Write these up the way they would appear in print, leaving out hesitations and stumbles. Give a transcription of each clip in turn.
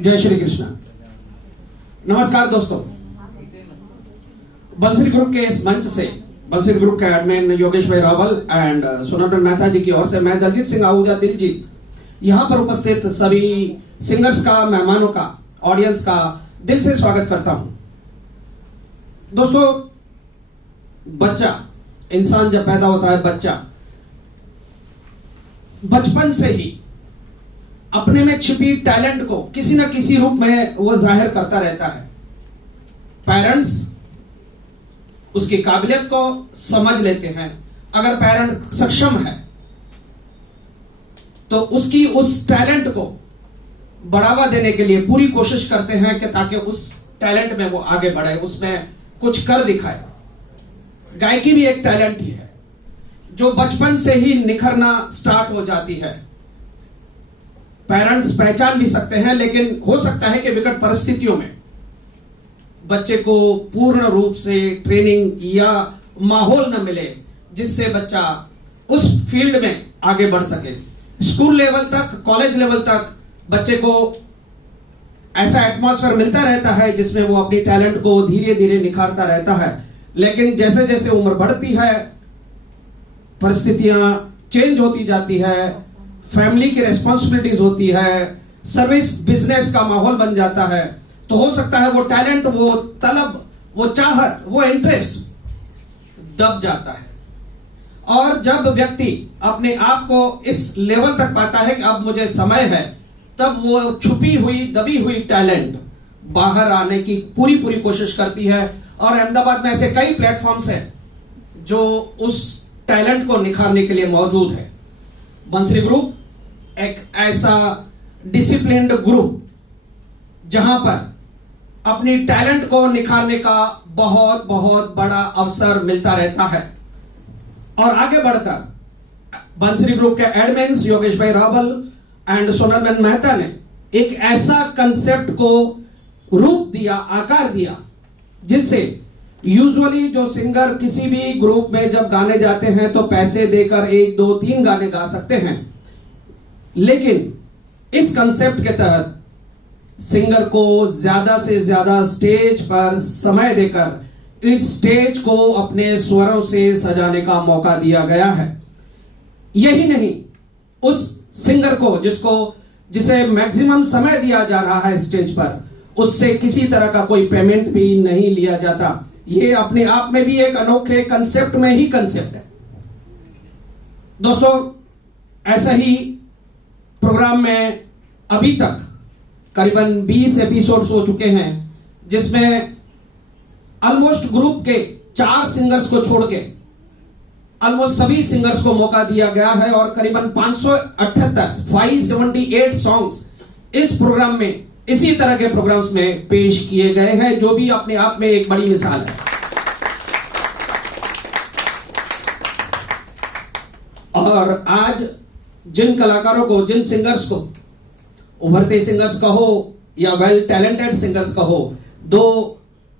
जय श्री कृष्ण। नमस्कार दोस्तों, बंसरी ग्रुप के इस मंच से बंसरी ग्रुप के एडमिन योगेश भाई रावल एंड सोनल मेहता जी की ओर से मैं दलजीत सिंह आहूजा दिलजीत यहां पर उपस्थित सभी सिंगर्स का, मेहमानों का, ऑडियंस का दिल से स्वागत करता हूं। दोस्तों, बच्चा, इंसान जब पैदा होता है, बच्चा बचपन से ही अपने में छिपी टैलेंट को किसी न किसी रूप में वो जाहिर करता रहता है। पेरेंट्स उसकी काबिलियत को समझ लेते हैं। अगर पेरेंट्स सक्षम है तो उसकी उस टैलेंट को बढ़ावा देने के लिए पूरी कोशिश करते हैं कि ताकि उस टैलेंट में वो आगे बढ़े, उसमें कुछ कर दिखाए। गायकी भी एक टैलेंट ही है जो बचपन से ही निखरना स्टार्ट हो जाती है। पेरेंट्स पहचान भी सकते हैं, लेकिन हो सकता है कि विकट परिस्थितियों में बच्चे को पूर्ण रूप से ट्रेनिंग या माहौल न मिले जिससे बच्चा उस फील्ड में आगे बढ़ सके। स्कूल लेवल तक, कॉलेज लेवल तक बच्चे को ऐसा एटमॉस्फेयर मिलता रहता है जिसमें वो अपनी टैलेंट को धीरे धीरे निखारता रहता है। लेकिन जैसे जैसे उम्र बढ़ती है, परिस्थितियां चेंज होती जाती है, फैमिली की रिस्पॉन्सिबिलिटीज होती है, सर्विस बिजनेस का माहौल बन जाता है, तो हो सकता है वो टैलेंट, वो तलब, वो चाहत, वो इंटरेस्ट दब जाता है। और जब व्यक्ति अपने आप को इस लेवल तक पाता है कि अब मुझे समय है, तब वो छुपी हुई, दबी हुई टैलेंट बाहर आने की पूरी कोशिश करती है। और अहमदाबाद में ऐसे कई प्लेटफॉर्म्स हैं जो उस टैलेंट को निखारने के लिए मौजूद है। बंसरी ग्रुप एक ऐसा डिसिप्लिन्ड ग्रुप जहां पर अपनी टैलेंट को निखारने का बहुत बहुत बड़ा अवसर मिलता रहता है। और आगे बढ़कर बंसरी ग्रुप के एडमिन्स योगेश भाई रावल एंड सोनल मेहता ने एक ऐसा कंसेप्ट को रूप दिया, आकार दिया, जिससे यूजुअली जो सिंगर किसी भी ग्रुप में जब गाने जाते हैं तो पैसे देकर 1, 2, 3 गाने गा सकते हैं, लेकिन इस कंसेप्ट के तहत सिंगर को ज्यादा से ज्यादा स्टेज पर समय देकर इस स्टेज को अपने स्वरों से सजाने का मौका दिया गया है। यही नहीं, उस सिंगर को जिसे मैक्सिमम समय दिया जा रहा है स्टेज पर, उससे किसी तरह का कोई पेमेंट भी नहीं लिया जाता। ये अपने आप में भी एक अनोखे कंसेप्ट में ही कंसेप्ट है। दोस्तों, ऐसा ही प्रोग्राम में अभी तक करीबन 20 एपिसोड्स हो चुके हैं, जिसमें ऑलमोस्ट ग्रुप के 4 सिंगर्स को छोड़ के ऑलमोस्ट सभी सिंगर्स को मौका दिया गया है। और करीबन 578 सॉन्ग्स इस प्रोग्राम में, इसी तरह के प्रोग्राम्स में पेश किए गए हैं, जो भी अपने आप में एक बड़ी मिसाल है। और आज जिन कलाकारों को, जिन सिंगर्स को, उभरते सिंगर्स कहो या वेल टैलेंटेड सिंगर्स कहो, 2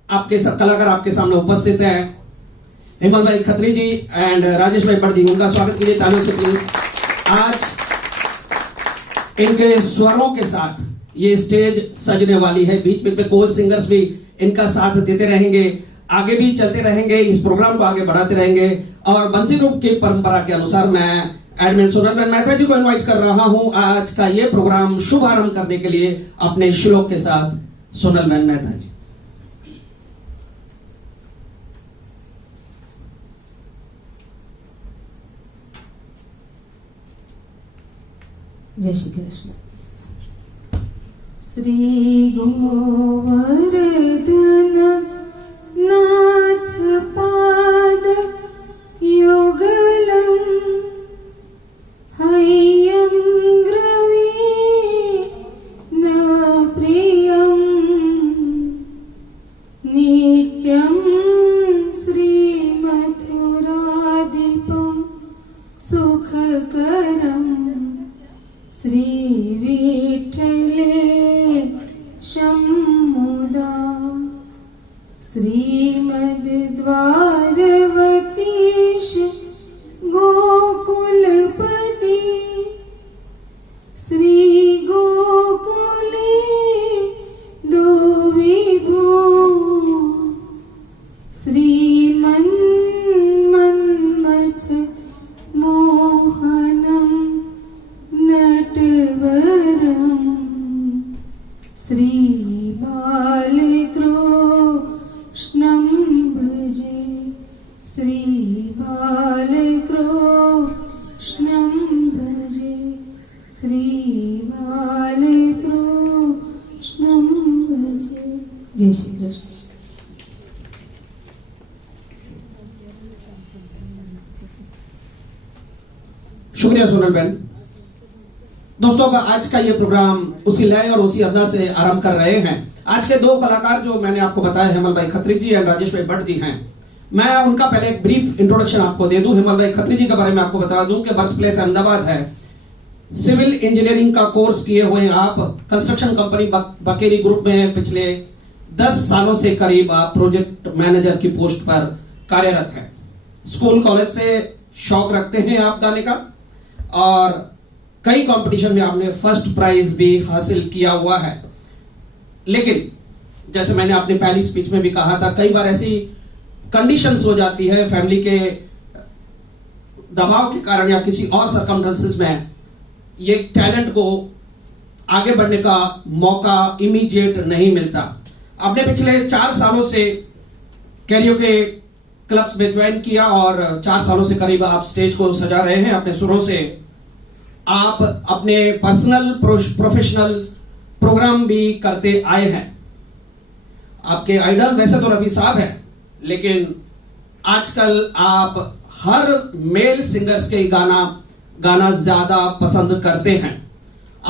आपके सब कलाकार आपके सामने उपस्थित हैं, हेमल भाई खत्री जी एंड राजेश भाई भट्ट जी। उनका स्वागत कीजिए तालियों से प्लीज। आज इनके स्वरों के साथ ये स्टेज सजने वाली है। बीच बीच में कोच सिंगर्स भी इनका साथ देते रहेंगे, आगे भी चलते रहेंगे, इस प्रोग्राम को आगे बढ़ाते रहेंगे। और बंसी ग्रुप की परंपरा के अनुसार मैं एडमिन सोनल मेहता जी को इनवाइट कर रहा हूं आज का ये प्रोग्राम शुभारंभ करने के लिए अपने श्लोक के साथ। सोनल मेहता जी। जय श्री कृष्ण। श्री गोवर्धन नाथ पाद युगलम हय्यं ग्रवीण प्रियं नित्यं श्रीमथुराधिपं सुखकरं श्रीविठ्ठले शम्मुदा श्रीमद्द्वारवतीश गोकुलपति श्री गोकुले वरम श्री बालकृष्णं भजे श्री बालकृष्णं भजे श्री बालकृष्णं भजे। जय श्री कृष्ण। शुक्रिया सोनल बहन। दोस्तों का आज का ये प्रोग्राम उसी लय और उसी अदा से आरंभ कर रहे हैं। आज के दो कलाकार जो मैंने आपको बताया, हेमल भाई खत्री जी और राजेश भाई भट्ट जी हैं। मैं उनका पहले एक ब्रीफ इंट्रोडक्शन आपको दे दूं। हेमल भाई खत्री जी के बारे में आपको बता दूं कि बर्थ प्लेस अहमदाबाद है। सिविल इंजीनियरिंग का कोर्स किए हुए आप कंस्ट्रक्शन कंपनी बकेरी ग्रुप में पिछले 10 सालों से करीब आप प्रोजेक्ट मैनेजर की पोस्ट पर कार्यरत हैं। स्कूल कॉलेज से शौक रखते हैं आप गाने का और कई कंपटीशन में आपने फर्स्ट प्राइज भी हासिल किया हुआ है। लेकिन जैसे मैंने अपनी पहली स्पीच में भी कहा था, कई बार ऐसी कंडीशंस हो जाती है फैमिली के दबाव के कारण या किसी और सरकमस्टेंसेस में, ये टैलेंट को आगे बढ़ने का मौका इमीडिएट नहीं मिलता। आपने पिछले 4 सालों से कैरियोके क्लब्स में ज्वाइन किया और 4 सालों से करीब आप स्टेज को सजा रहे हैं अपने सुरों से। आप अपने पर्सनल प्रोफेशनल प्रोग्राम भी करते आए हैं। आपके आइडल वैसे तो रफी साहब हैं, लेकिन आजकल आप हर मेल सिंगर्स के गाना ज्यादा पसंद करते हैं।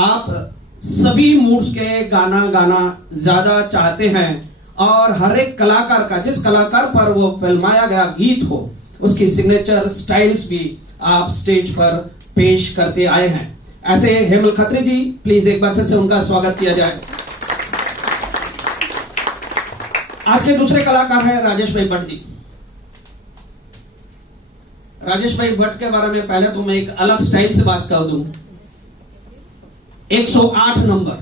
आप सभी मूड्स के गाना ज्यादा चाहते हैं और हर एक कलाकार का, जिस कलाकार पर वो फिल्माया गया गीत हो, उसकी सिग्नेचर स्टाइल्स भी आप स्टेज पर पेश करते आए हैं। ऐसे हेमल खत्री जी, प्लीज एक बार फिर से उनका स्वागत किया जाए। आज के दूसरे कलाकार हैं राजेश भाई भट्ट जी। राजेश भाई भट्ट के बारे में पहले तो मैं एक अलग स्टाइल से बात कर दूं। 108 नंबर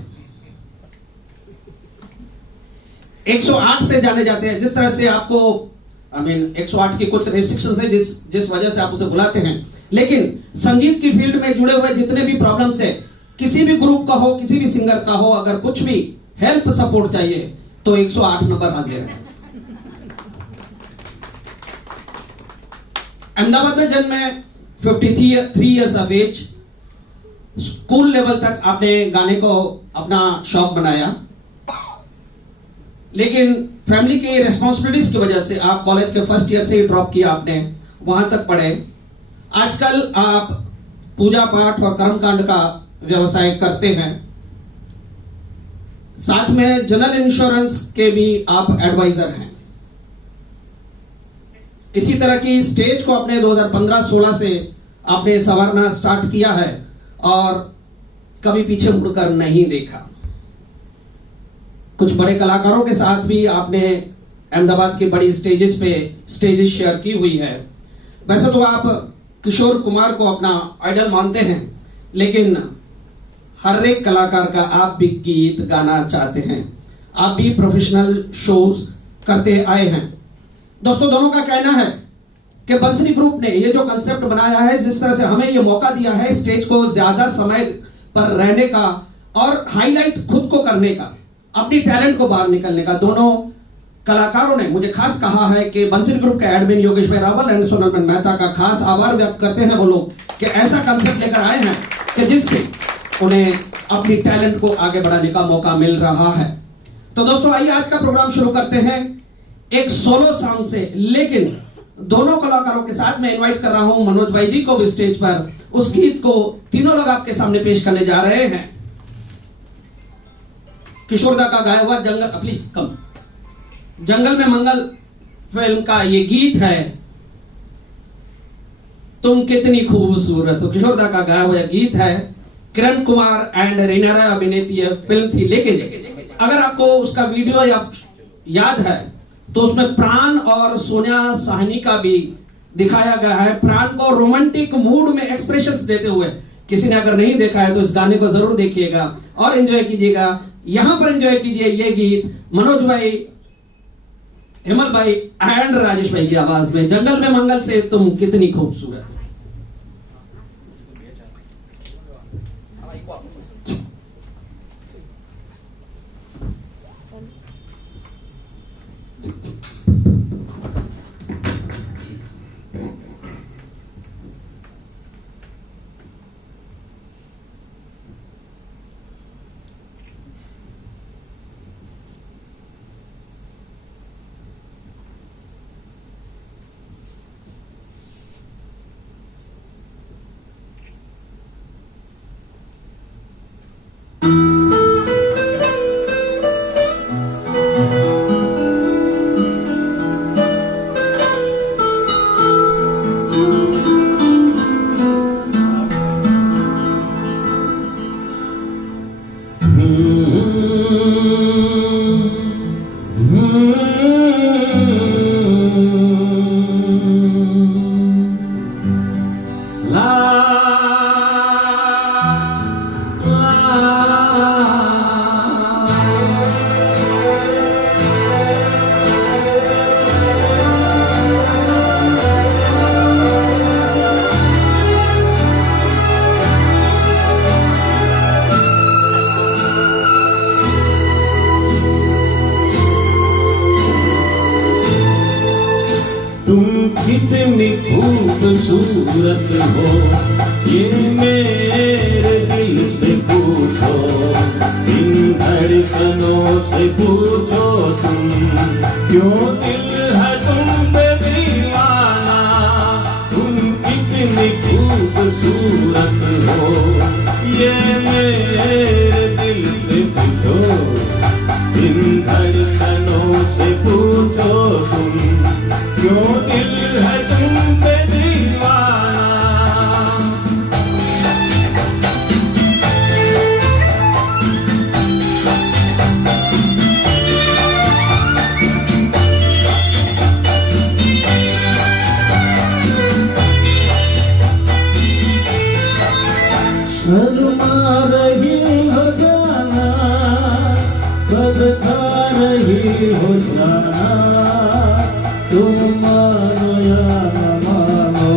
108 से जाने जाते हैं। जिस तरह से आपको 108 की कुछ रेस्ट्रिक्शंस है जिस वजह से आप उसे बुलाते हैं, लेकिन संगीत की फील्ड में जुड़े हुए जितने भी प्रॉब्लम्स है, किसी भी ग्रुप का हो, किसी भी सिंगर का हो, अगर कुछ भी हेल्प सपोर्ट चाहिए तो 108 नंबर हाजिर है। अहमदाबाद में जन्म में 53 years of age. School level तक आपने गाने को अपना शौक बनाया, लेकिन फैमिली की रिस्पॉन्सिबिलिटीज की वजह से आप कॉलेज के फर्स्ट ईयर से ही ड्रॉप किया, आपने वहां तक पढ़े। आजकल आप पूजा पाठ और कर्मकांड का व्यवसाय करते हैं। साथ में जनरल इंश्योरेंस के भी आप एडवाइजर हैं। इसी तरह की स्टेज को अपने 2015-16 से आपने संवारना स्टार्ट किया है और कभी पीछे मुड़कर नहीं देखा। कुछ बड़े कलाकारों के साथ भी आपने अहमदाबाद की बड़ी स्टेजेस शेयर की हुई है। वैसे तो आप किशोर कुमार को अपना आइडल मानते हैं, लेकिन हर एक कलाकार का आप भी गीत गाना चाहते हैं। आप भी प्रोफेशनल शोज करते आए हैं। दोस्तों, दोनों का कहना है कि बंसरी ग्रुप ने ये जो कंसेप्ट बनाया है, जिस तरह से हमें ये मौका दिया है स्टेज को ज्यादा समय पर रहने का और हाईलाइट खुद को करने का, अपनी टैलेंट को बाहर निकलने का, दोनों कलाकारों ने मुझे खास कहा है कि बंसरी ग्रुप के एडमिन योगेश भाई रावल एंड सोनल मेहता का खास आभार व्यक्त करते हैं वो लोग कि ऐसा कंसेप्ट लेकर आए हैं कि जिससे उन्हें अपनी टैलेंट को आगे बढ़ाने का मौका मिल रहा है। तो दोस्तों, आइए आज का प्रोग्राम शुरू करते हैं एक सोलो सॉन्ग से। लेकिन दोनों कलाकारों के साथ मैं इनवाइट कर रहा हूं मनोज भाई जी को भी स्टेज पर। उस गीत को तीनों लोग आपके सामने पेश करने जा रहे हैं। किशोरदा का गाया हुआ प्लीज कम जंगल में मंगल फिल्म का ये गीत है, तुम कितनी खूबसूरत हो। किशोरदा का गाया हुआ गीत है। किरण कुमार एंड रीना राय अभिनेत्री फिल्म थी, लेकिन अगर आपको उसका वीडियो याद है तो उसमें प्राण और सोनिया साहनी का भी दिखाया गया है। प्राण को रोमांटिक मूड में एक्सप्रेशंस देते हुए। किसी ने अगर नहीं देखा है तो इस गाने को जरूर देखिएगा और एंजॉय कीजिएगा। यहां पर एंजॉय कीजिए ये गीत मनोज भाई, हेमल भाई एंड राजेश भाई की आवाज में, जंगल में मंगल से तुम कितनी खूबसूरत हो। कितनी खूबसूरत हो ये मेरे दिल से पूछो, इन धड़कनों से पूछो तुम, क्यों दिल है तुम पे दीवाना। तुम कितनी खूबसूरत हो ये मेरे दिल से पूछो, इन धड़कनों से पूछो तुम, क्यों दिल है तुम पे दीवाना। शर्मा रही हो जाना, बदखा रही हो जाना, तुम मानो या न मानो,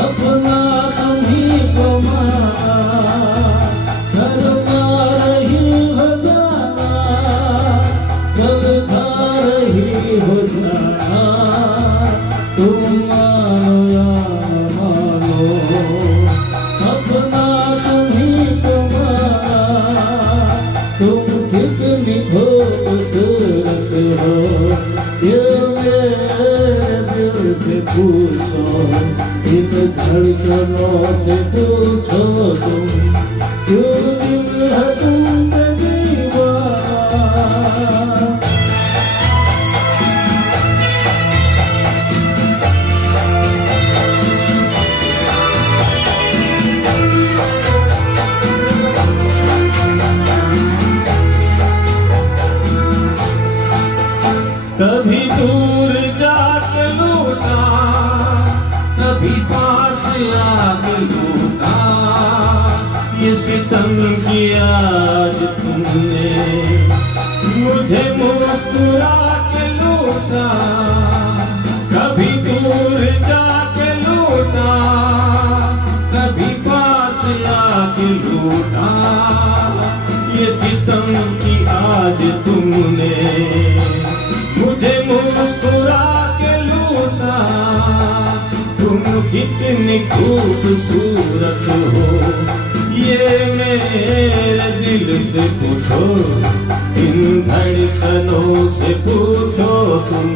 अपना तुम्हीं को माना। शर्मा रही हो जाना, बदखा रही हो जाना, तुम मानो या न मानो, अपना तुम्हीं को माना। तुम कितनी खूबसूरत हो ये मेरे दिल से पूछो, इन धड़कनों से पूछो तुम, क्यों दिल है तुम पे दीवाना। कभी दूर जाके लूटा, कभी पास आके लूटा, ये सितम किया आज तुमने, मुझे मुस्कुरा के लूटा। कभी दूर जाके लूटा, कभी पास आके लूटा, ये सितम की आज तुमने, मुझे मुस्कुरा के लूटा। तुम कितनी खूबसूरत हो ये मेरे दिल से पूछो, इन धड़कनों से पूछो तुम,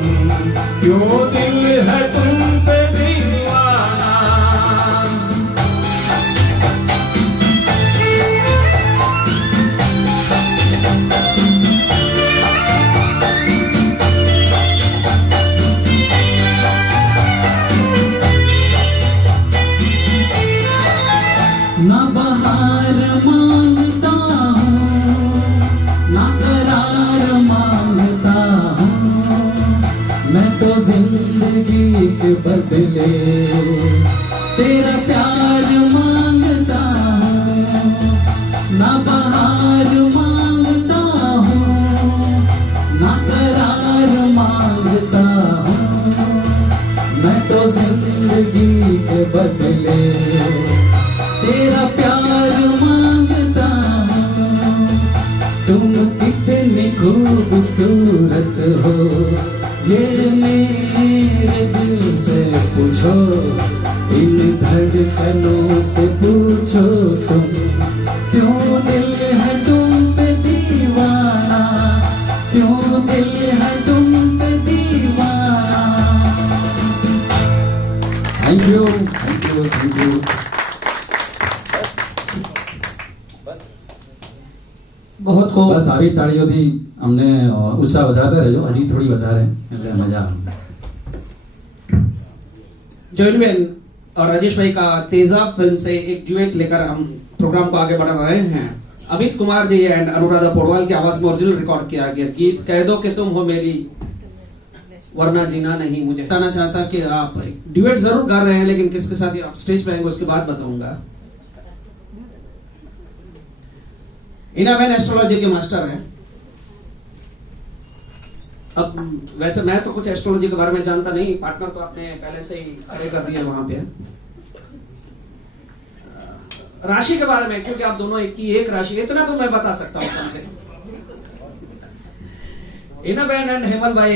क्यों दिल है तुम पे दीवाना। ना बहार मांगता हूँ, ना करार मांगता हूँ, मैं तो जिंदगी के बदले तेरा प्यार मांगता हूँ। ना बहार मांगता हूँ, ना करार मांगता हूँ, मैं तो जिंदगी के बदले तेरा प्यार खूबसूरत हो, ये मेरे दिल से पूछो, इन धड़कनों से पूछो तुम, क्यों दिल है तुम पे दीवाना, क्यों दिल है तुम पे दीवाना। Thank you, thank you, thank you. बहुत खूब। બસ આવી તાળીઓથી અમને ઉત્સાહ વધારતા રહેજો, હજી થોડી વધારે એટલે મજા આવે। जॉइनवेन और राजेश भाई का तेजाब फिल्म से एक ड्यूएट लेकर हम प्रोग्राम को आगे बढ़ा रहे हैं। अमित कुमार जी एंड अनुराधा पौडवाल की आवाज में ओरिजिनल रिकॉर्ड किया गया गीत कह दो कि तुम हो मेरी वरना जीना नहीं। मुझे बताना चाहता कि आप ड्यूएट जरूर गा रहे हैं, लेकिन किसके साथ आप स्टेज पे आएंगे उसके बाद बताऊंगा। इनाबेन एस्ट्रोलॉजी के मास्टर हैं। अब वैसे मैं तो कुछ एस्ट्रोलॉजी के बारे में जानता नहीं, पार्टनर तो आपने पहले से ही खड़े कर दिए वहां पे। राशि के बारे में, क्योंकि आप दोनों एक की एक राशि, इतना तो मैं बता सकता हूं कम से कम। इनाबेन एंड हेमल भाई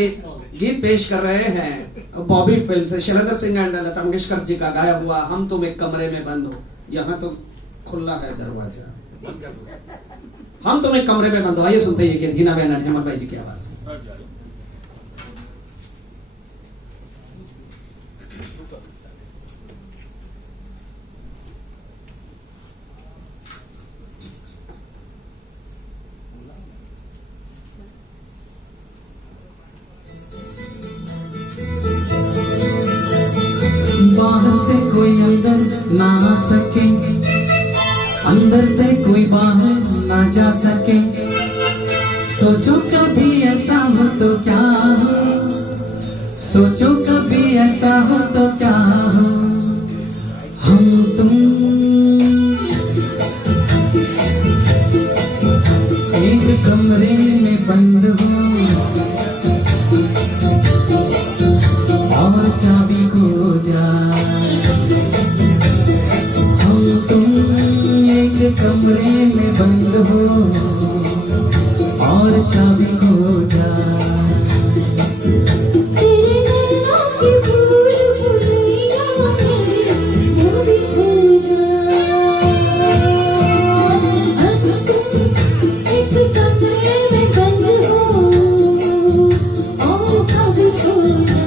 गीत पेश कर रहे हैं बॉबी फिल्म से, शैलेंद्र सिंह एंड लता मंगेशकर जी का गाया हुआ हम तुम एक कमरे में बंद हो। यहाँ तो खुला है दरवाजा, हम तुम एक कमरे में बंद हो। आइए सुनते हैं गीत हिना बेन एंड हेमल भाई जी की आवाज। बाहर से कोई अंदर ना आ सके, अंदर से कोई बाहर ना जा सके, सोचो कभी ऐसा हो तो क्या हो, सोचो कभी ऐसा हो तो क्या हो, हम तुम एक कमरे में बंद हो और चाबी खो जाए, हम तुम एक कमरे में बंद हो और चाबी खो जाए। तेरे नैनों की भूल भुलैया में वो भी खो जाए। अब तुम एक कमरे में बंद हो और चाबी खो जाए।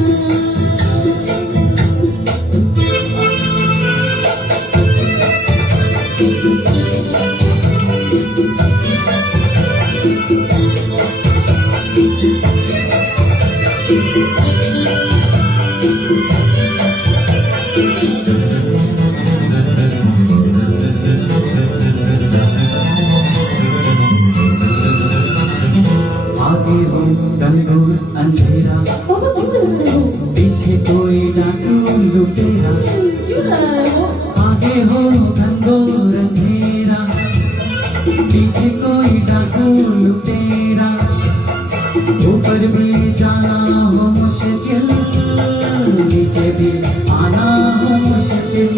आगे हो घनघोर अंधेरा, पीछे कोई डाकू लुटेरा, आगे हो घनघोर अंधेरा, पीछे कोई डाकू लुटेरा, ऊपर भी जाना हो मुश्किल, नीचे भी आना हो मुश्किल,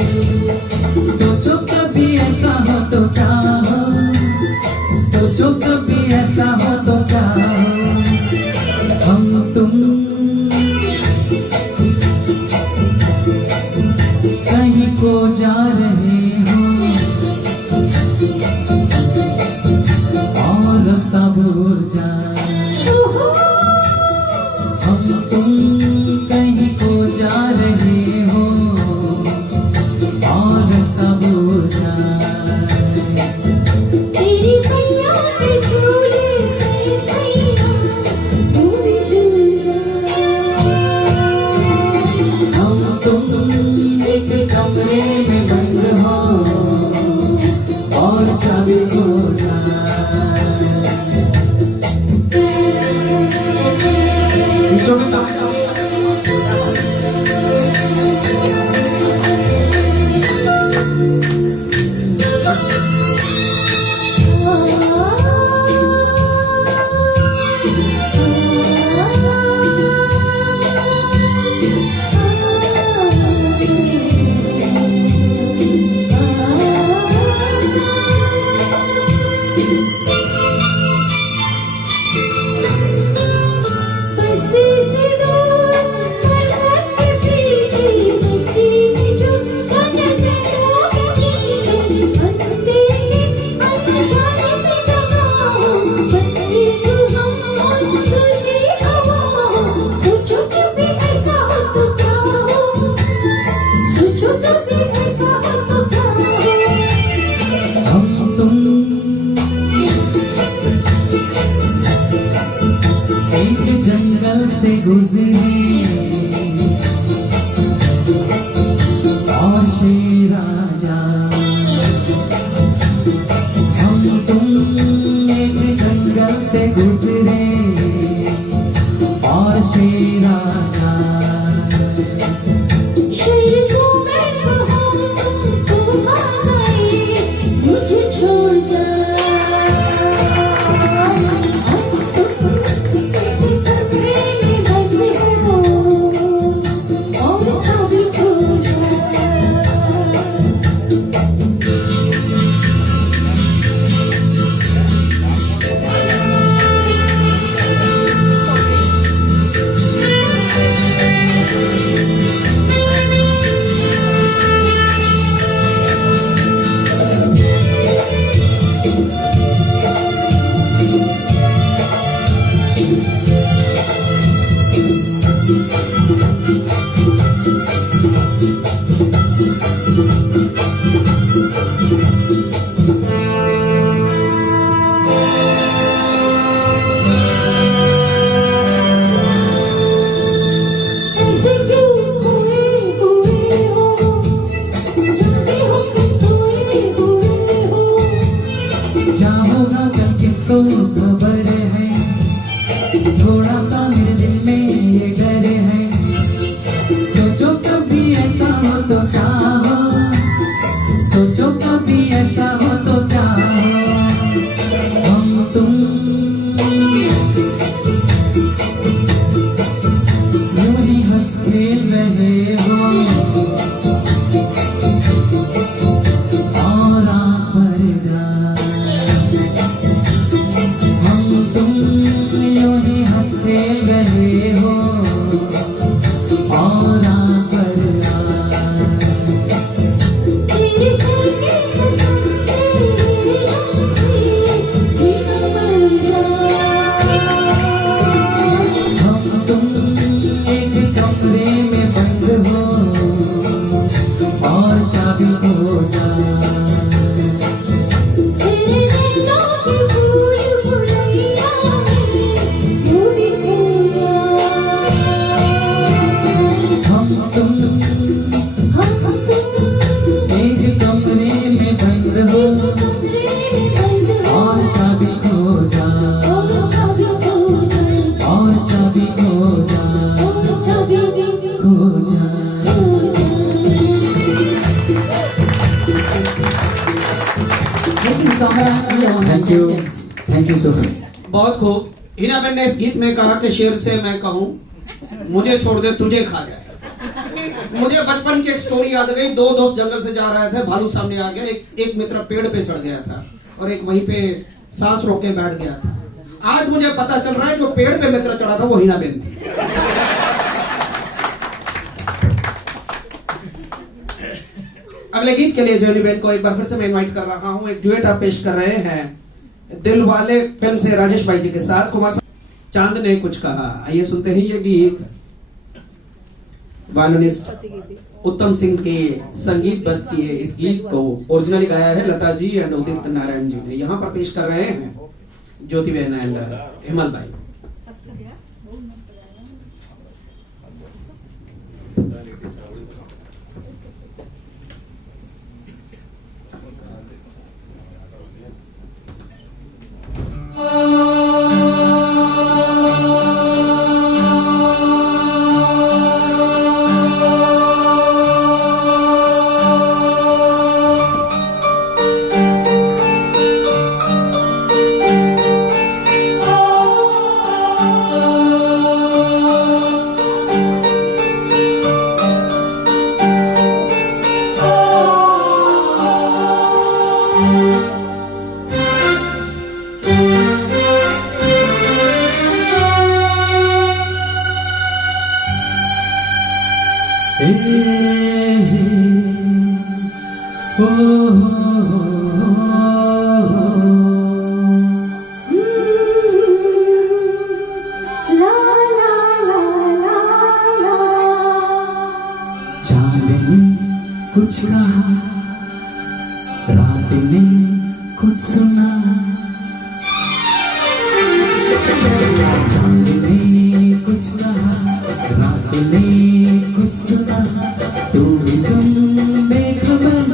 सोचो कभी ऐसा हो तो क्या हो, सोचो कभी ऐसा हो तो क्या हो, हम तुम कहीं को जा रहे हो और रास्ता भूल जाए, हम तुम कहीं को जा रहे हो और रास्ता भूल जाए। तेरी मैया के झूले में सैया तू भी झूल जा। हम तुम एक कमरे में बंद हो और चाबी खो जाए। से गुजरी और शेर राजा हम तुम एक जंगल से गुजरे और शेर राजा शेर को मैं कहूँ तुमको आ जाए मुझे छोड़ जा ऐसे क्यों हुए हो जाते हो कि सोए हुए हो क्या होगा कल किसको खबर है थोड़ा सा मेरे दिल में ये डर है सोचो कभी ऐसा हो तो क्या हो सोचो कभी ऐसा हो तो क्या हो हम तुम यूं ही हंस खेल रहे हो और आप पर जा हम तुम यूं ही हंस खेल रहे हो और आप पर जा तेरे सर के कसम तेरे नाम से जीना मर जा हम तुम एक कमरे में बंद हो और चाबी खो जा तेरे नैनों के फूल फुलैया में तू भी खो जा हम तुम एक कमरे में बंद हो कमरे में बंद हो और चाबी खो जा और चाबी खो जा और चाबी खो जा और चाबी खो जा खो जा थैंक यू सो मच बहुत खूब। हिनाबेन ने इस गीत में कहा कि शेर से मैं कहूँ मुझे छोड़ दे तुझे खा जाए। मुझे बचपन की एक स्टोरी याद आ गई। दो दोस्त जंगल से जा रहे थे, भालू सामने आ गया। एक मित्र पेड़ पे चढ़ गया था और एक वहीं पे सांस रोक के बैठ गया था। आज मुझे पता चल रहा है जो पेड़ पे मित्र चढ़ा था वो हिनाबेन थी। अगले गीत के लिए जॉनी बेन को एक बार फिर से मैं इनवाइट कर रहा हूं। एक ड्यूएट आप पेश कर रहे हैं दिल वाले फिल्म से राजेश भाई जी के साथ। कुमार साहब चांद ने कुछ कहा। आइए सुनते हैं ये गीत। वायलिनिस्ट उत्तम सिंह के संगीतबद्ध किए इस गीत को ओरिजिनली गाया है लता जी एंड उदित नारायण जी ने। यहाँ पर पेश कर रहे हैं ज्योति बहन एंड हेमंत भाई। कुछ कहा, रात ने कुछ सुना, चांद ने कुछ कहा, सुना तू भी सुन बेखबर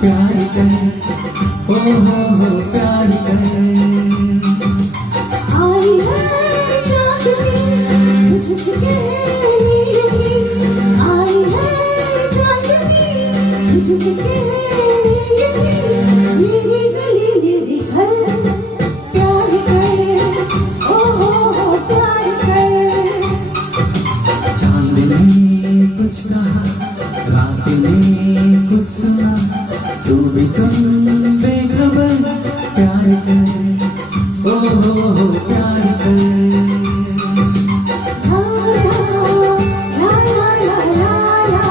प्यार कर, ओ हो प्यार कर। आई है चांदनी मुझसे कहने लगी, आई है चांदनी मुझसे कहने लगी, मेरी गली मेरे घर प्यार कर, ओ हो प्यार कर। चांद ने कुछ कहा, रात ने कुछ सुना, तू भी सुन बेखबर प्यार कर, ओ हो प्यार कर। ला ला ला ला ला ला।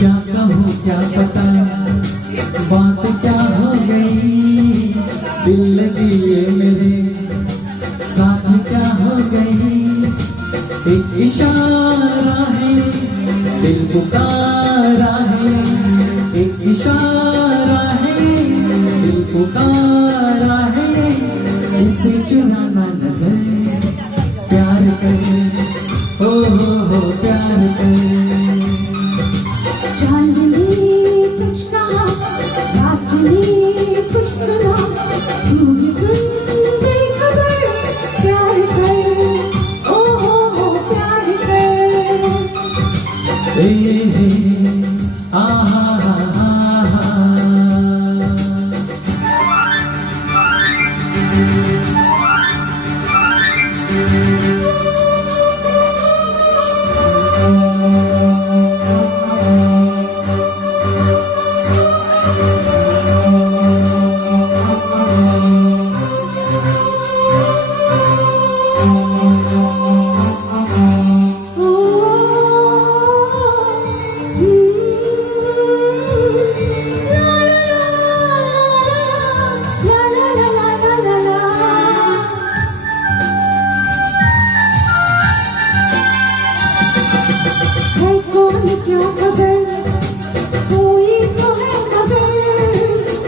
क्या कहूँ क्या पता बात क्या हो गई, दिल लगी ये मेरे साथ क्या हो गई। एक इशारा है दिल पुकारा है, एक इशारा है दिल पुकारा है, इसे चुराना नजर प्यार कर, ओ हो प्यार कर। चांद ने कुछ कहा, रात ने कुछ सुना, तू भी सुन बेखबर प्यार कर, ओ हो प्यार कर। आ हा हा हा। क्या खबर, कोई तो है खबर,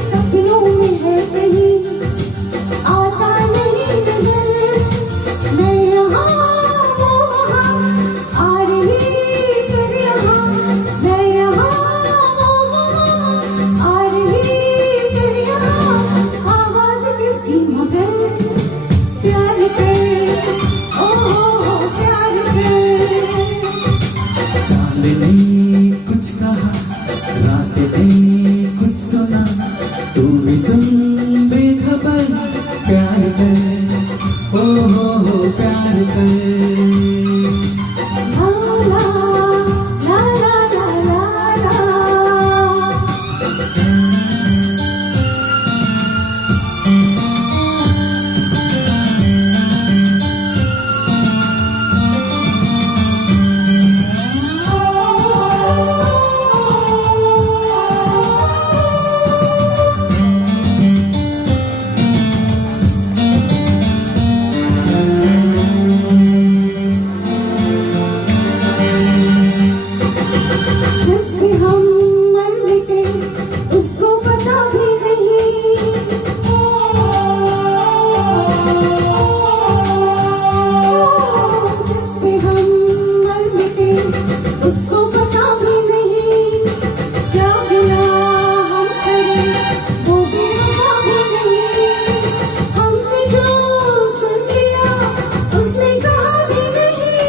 सपनों में है कहीं आता नहीं नजर, मैं यहाँ वो वहाँ आ रही फिर यहाँ, मैं यहाँ वो वहाँ आ रही फिर यहाँ, आवाज किसकी मगर प्यार कर, ओ हो प्यार कर। चांद ने कुछ कहा, रात ने कुछ सुना, तू भी सुन बेखबर प्यार कर, ओ हो प्यार कर। ला ला ला ला ला ला। जिससे हम मर मिटे उसको पता भी नहीं, जिससे हम मर मिटे उसको पता भी नहीं, क्या गुनाह हम करें वो बेवफा भी नहीं, हमने जो सुन लिया उसने कहा भी नहीं,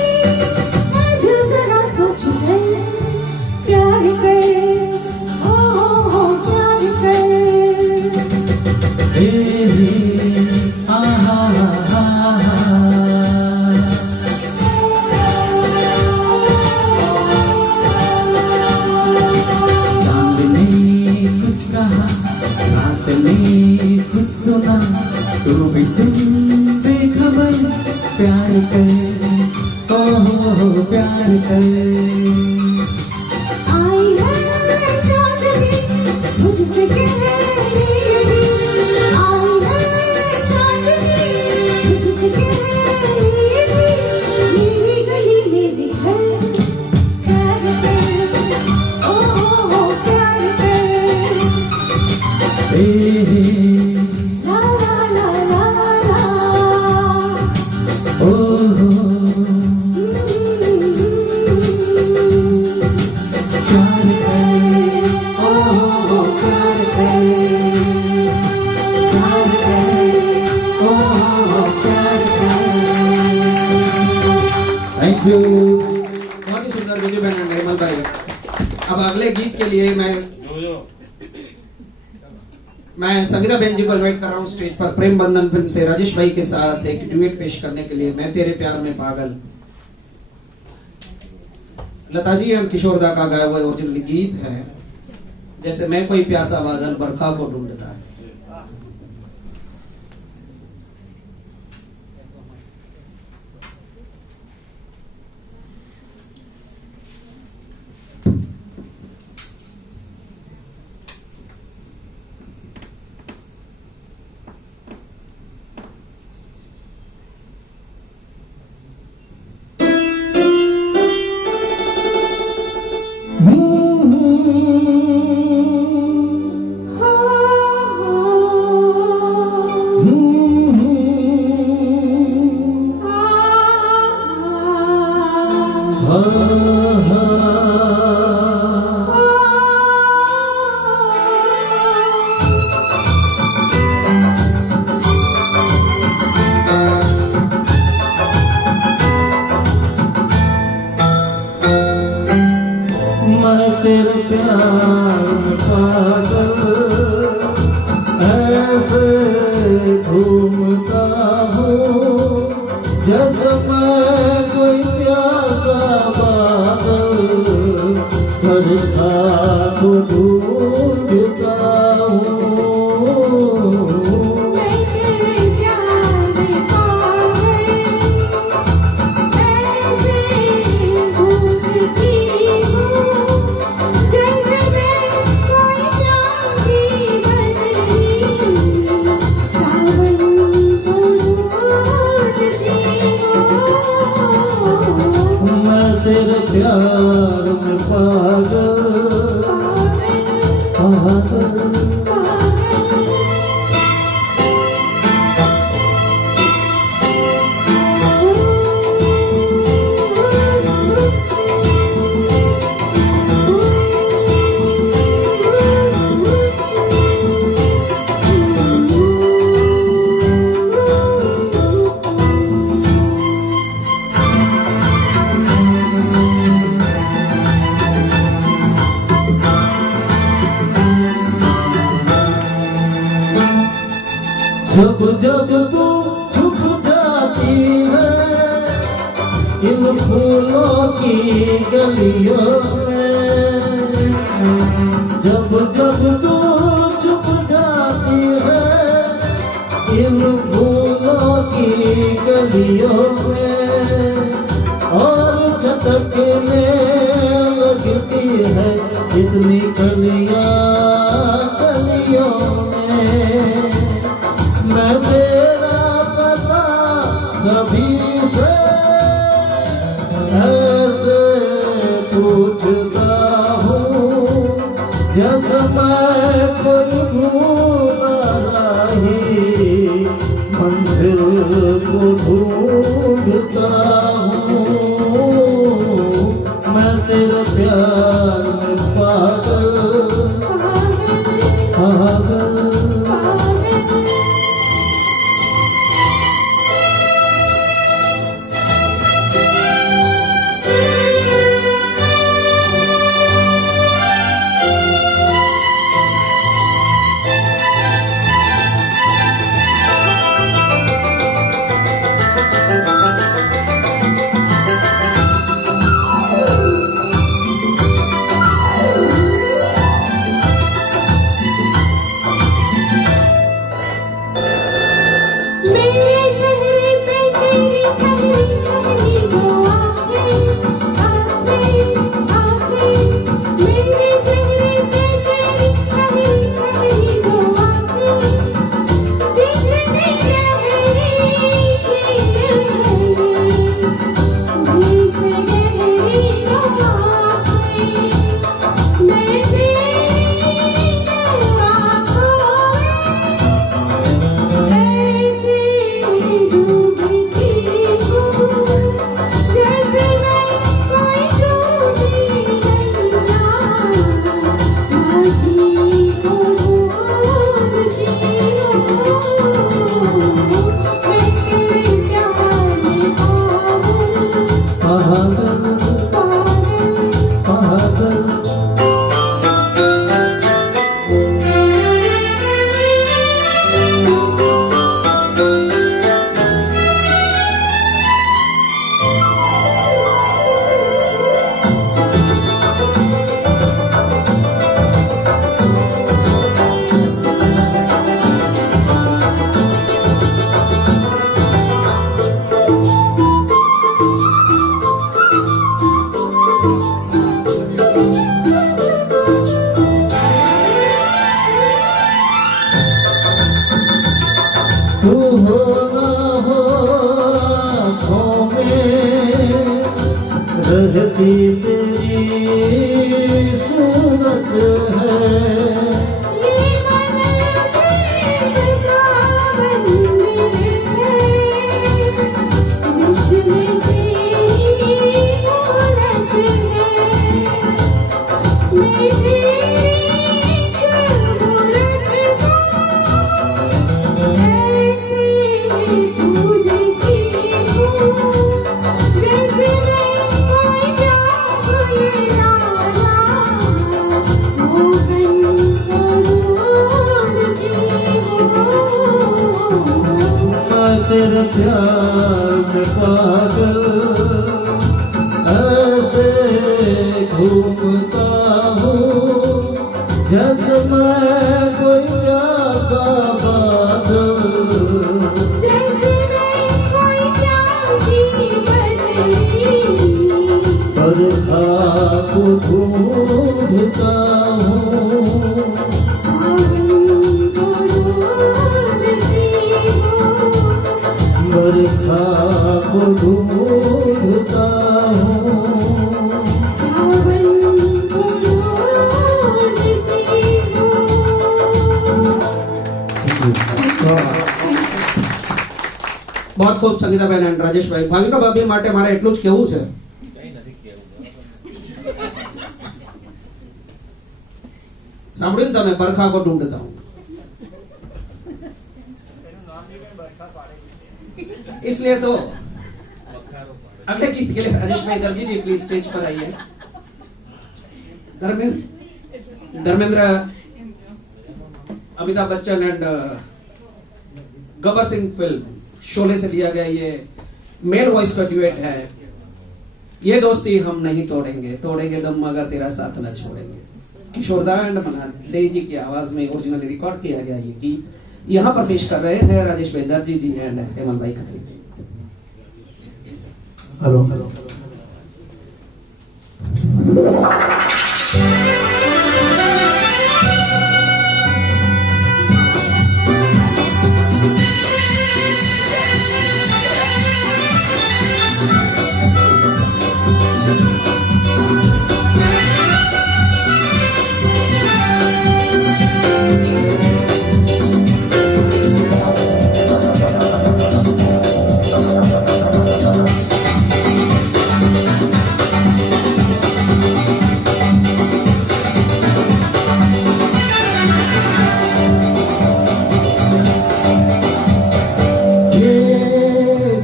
मैं दिल जरा सोच है प्यार कर, ओ हो प्यार कर। आ हा हा हा। चांद ने कुछ कहा, रात ने कुछ सुना, तू भी सुन बेखबर प्यार कर, ओ हो प्यार कर। आई है चांदनी मुझसे कहने लगी, आई है सुंदर विजय बहन एंड हेमल भाई। अब अगले गीत के लिए मैं संगीता बहन जी को इनवाइट कर रहा हूँ स्टेज पर। प्रेम बंधन फिल्म से राजेश भाई के साथ एक ड्यूएट पेश करने के लिए, मैं तेरे प्यार में पागल। लता जी एवं किशोर दा का गाया हुआ ओरिजिनल गीत है, जैसे मैं कोई प्यासा बादल बरखा को ढूंढता है। मैं तेरे प्यार में पागल ऐसे घूमता हूँ, जैसे मैं कोई प्यासा बादल बरखा को ढूंढता हूँ। मैं तेरे प्यार में पागल ऐसे घूमती हूँ, जैसे मैं कोई प्यासी बदरी सावन को ढूंढती हूँ। मैं तेरे प्यार में पागल पागल। जब जब तू छुप जाती है इन फूलों की गलियों में, जब जब तू छुप जाती है इन फूलों की गलियों में, और झटकने लगती है इतनी कलियां कलियों में। मैं तेरा पता सभी से ऐसे पूछता हूँ, जैसे मैं कोई भूला नहीं मंजिल को ढूंढता हूँ। मैं तेरे प्यार में पागल पागल। सूरत है। ये मन प्रेम का मंदिर है, जिसमें तेरी मूरत है। मैं तेरी सूरत को ऐसे पूजती हूँ, जैसे मैं कोई व्याकुल लाला मोहन को ढूंढती हूँ। मैं तेरे प्यार में पागल ऐसे घूमता हूँ, जैसे मैं कोई प्यासा बादल। जैसे मैं कोई प्यासी बदरी बरखा को ढूंढता हूँ, सावन को ढूंढती हूँ। बरखा को ढूंढता हूँ। सावन को ढूंढती हूँ। बहुत खूब સંગીતાબેન અને રાજેશભાઈ. ભાવિકા ભાભી માટે મારે એટલું જ કહેવું છે. સાંભળ્યું ને તમે, બરખા કો ઢૂંઢતા હું. इसलिए तो अगले गीत के लिए राजेश भाई दर्जी जी प्लीज स्टेज पर आइए. धर्मेंद्र, अमिताभ बच्चन एंड गब्बर सिंह फिल्म शोले से लिया गया ये मेल वॉइस का ड्यूएट है. ये दोस्ती हम नहीं तोड़ेंगे, तोड़ेंगे दम मगर तेरा साथ न छोड़ेंगे. किशोरदा एंड मनाले जी की आवाज में ओरिजिनली रिकॉर्ड किया गया ये गीत यहाँ पर पेश कर रहे हैं राजेश भाई दर्जी जी एंड हेमंत भाई खत्री जी. हेलो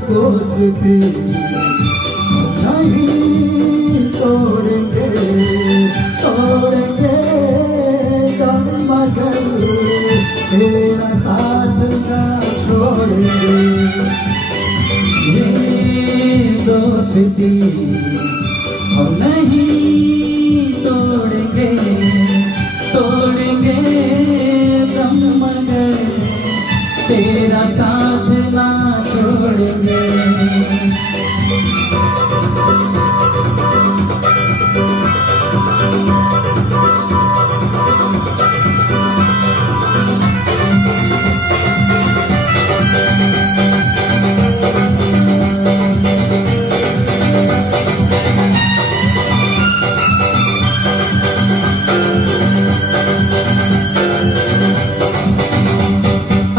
दोस्ती नहीं तोड़ेंगे, तोड़ेंगे दम मगर तेरा साथ न छोड़ेंगे. ये दोस्ती हम नहीं तोड़ेंगे, तोड़ेंगे दम मगर तेरा साथ ना छोड़ेंगे.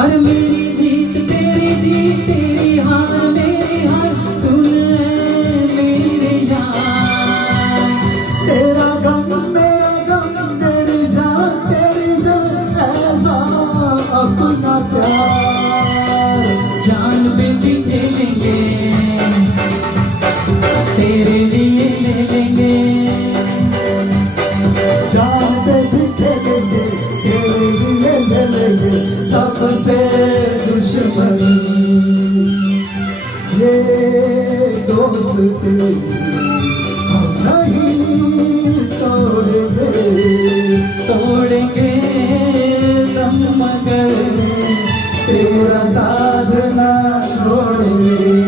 अरे मेरी जीत तेरी जीत, तेरी हार मेरी हार, सुन मेरे यार. तेरा गम मेरा गम, तेरी जान ऐसा अपना प्यार. जान पे भी खेलेंगे, तेरे लिए ले लेंगे. जान पे भी खेलेंगे, तेरे लिए ले लेंगे. सबसे दुश्मनी ये दोस्ती हम नहीं तोड़ेंगे, तोड़ेंगे दम मगर तेरा साथ ना छोड़ेंगे.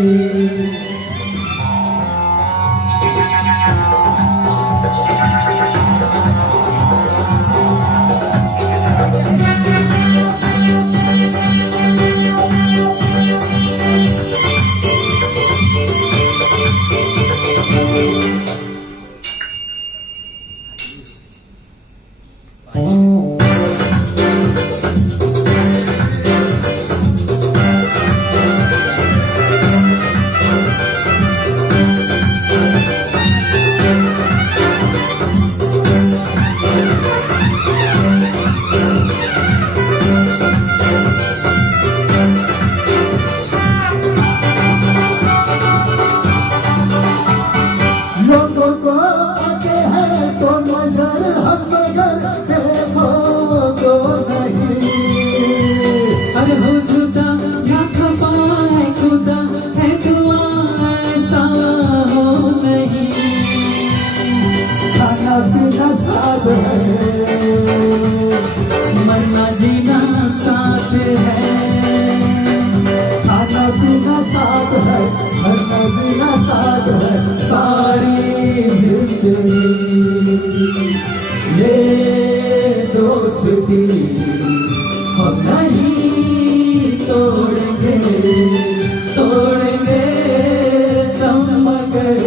खाना पीना साथ है, मरना जीना साथ है, खाना पीना साथ है, मरना जीना साथ है, सारी जिंदगी ये दोस्ती हम नहीं तोड़ेंगे, तोड़ेंगे हम मगर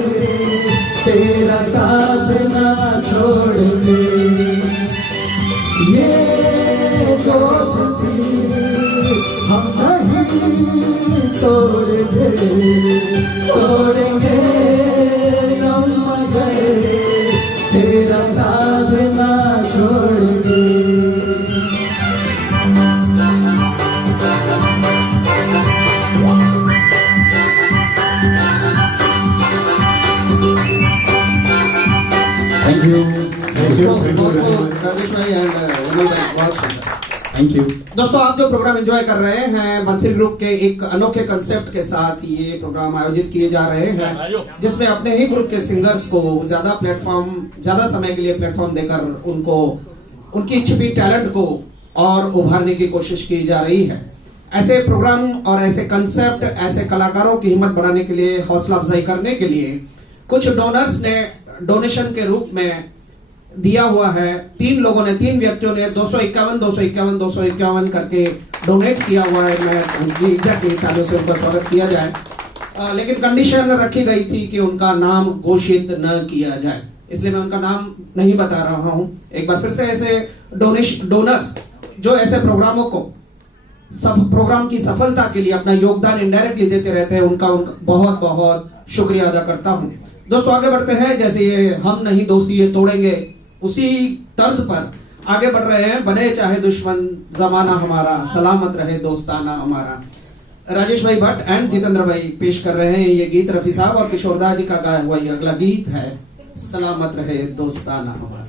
तेरा साथ ना छोड़ेंगे, ये दोस्ती हम नहीं तोड़ेंगे, तोड़ेंगे हम मगर तेरा साथ ना छोड़ेंगे। Thank you, thank you, Rajesh भाई एंड विमल भाई, बहुत सुंदर। Thank you. दोस्तों, आप जो प्रोग्राम एंजॉय कर रहे हैं बंसल ग्रुप के एक अनोखे कंसेप्ट के साथ ये प्रोग्राम आयोजित किए जा रहे हैं, जिसमें अपने ही ग्रुप के सिंगर्स को ज्यादा समय के लिए प्लेटफॉर्म देकर उनको उनकी छिपी टैलेंट को और उभारने की कोशिश की जा रही है। ऐसे प्रोग्राम और ऐसे कंसेप्ट, ऐसे कलाकारों की हिम्मत बढ़ाने के लिए, हौसला अफजाई करने के लिए कुछ डोनर्स ने डोनेशन के रूप में दिया हुआ है। 3 व्यक्तियों ने 251 करके डोनेट किया हुआ है। मैं उनकी एग्जैक्टली तालियों से उनका स्वागत किया जाए, लेकिन कंडीशन रखी गई थी कि उनका नाम घोषित न किया जाए, इसलिए मैं उनका नाम नहीं बता रहा हूं। एक बार फिर से ऐसे डोनर्स जो ऐसे प्रोग्रामों को प्रोग्राम की सफलता के लिए अपना योगदान इनडायरेक्टली देते रहते हैं, उनका बहुत बहुत शुक्रिया अदा करता हूं। दोस्तों, आगे बढ़ते हैं। जैसे ये हम नहीं दोस्ती ये तोड़ेंगे, उसी तर्ज पर आगे बढ़ रहे हैं। बने चाहे दुश्मन जमाना हमारा, सलामत रहे दोस्ताना हमारा। राजेश भाई भट्ट एंड जितेंद्र भाई पेश कर रहे हैं ये गीत। रफी साहब और किशोरदा जी का गाया हुआ ये अगला गीत है, सलामत रहे दोस्ताना हमारा।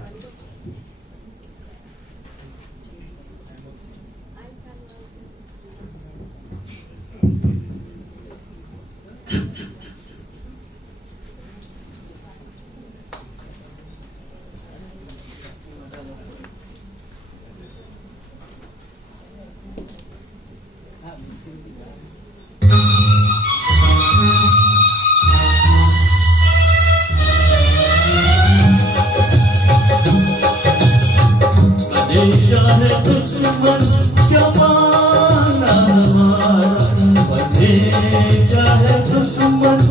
चाहे दुश्मन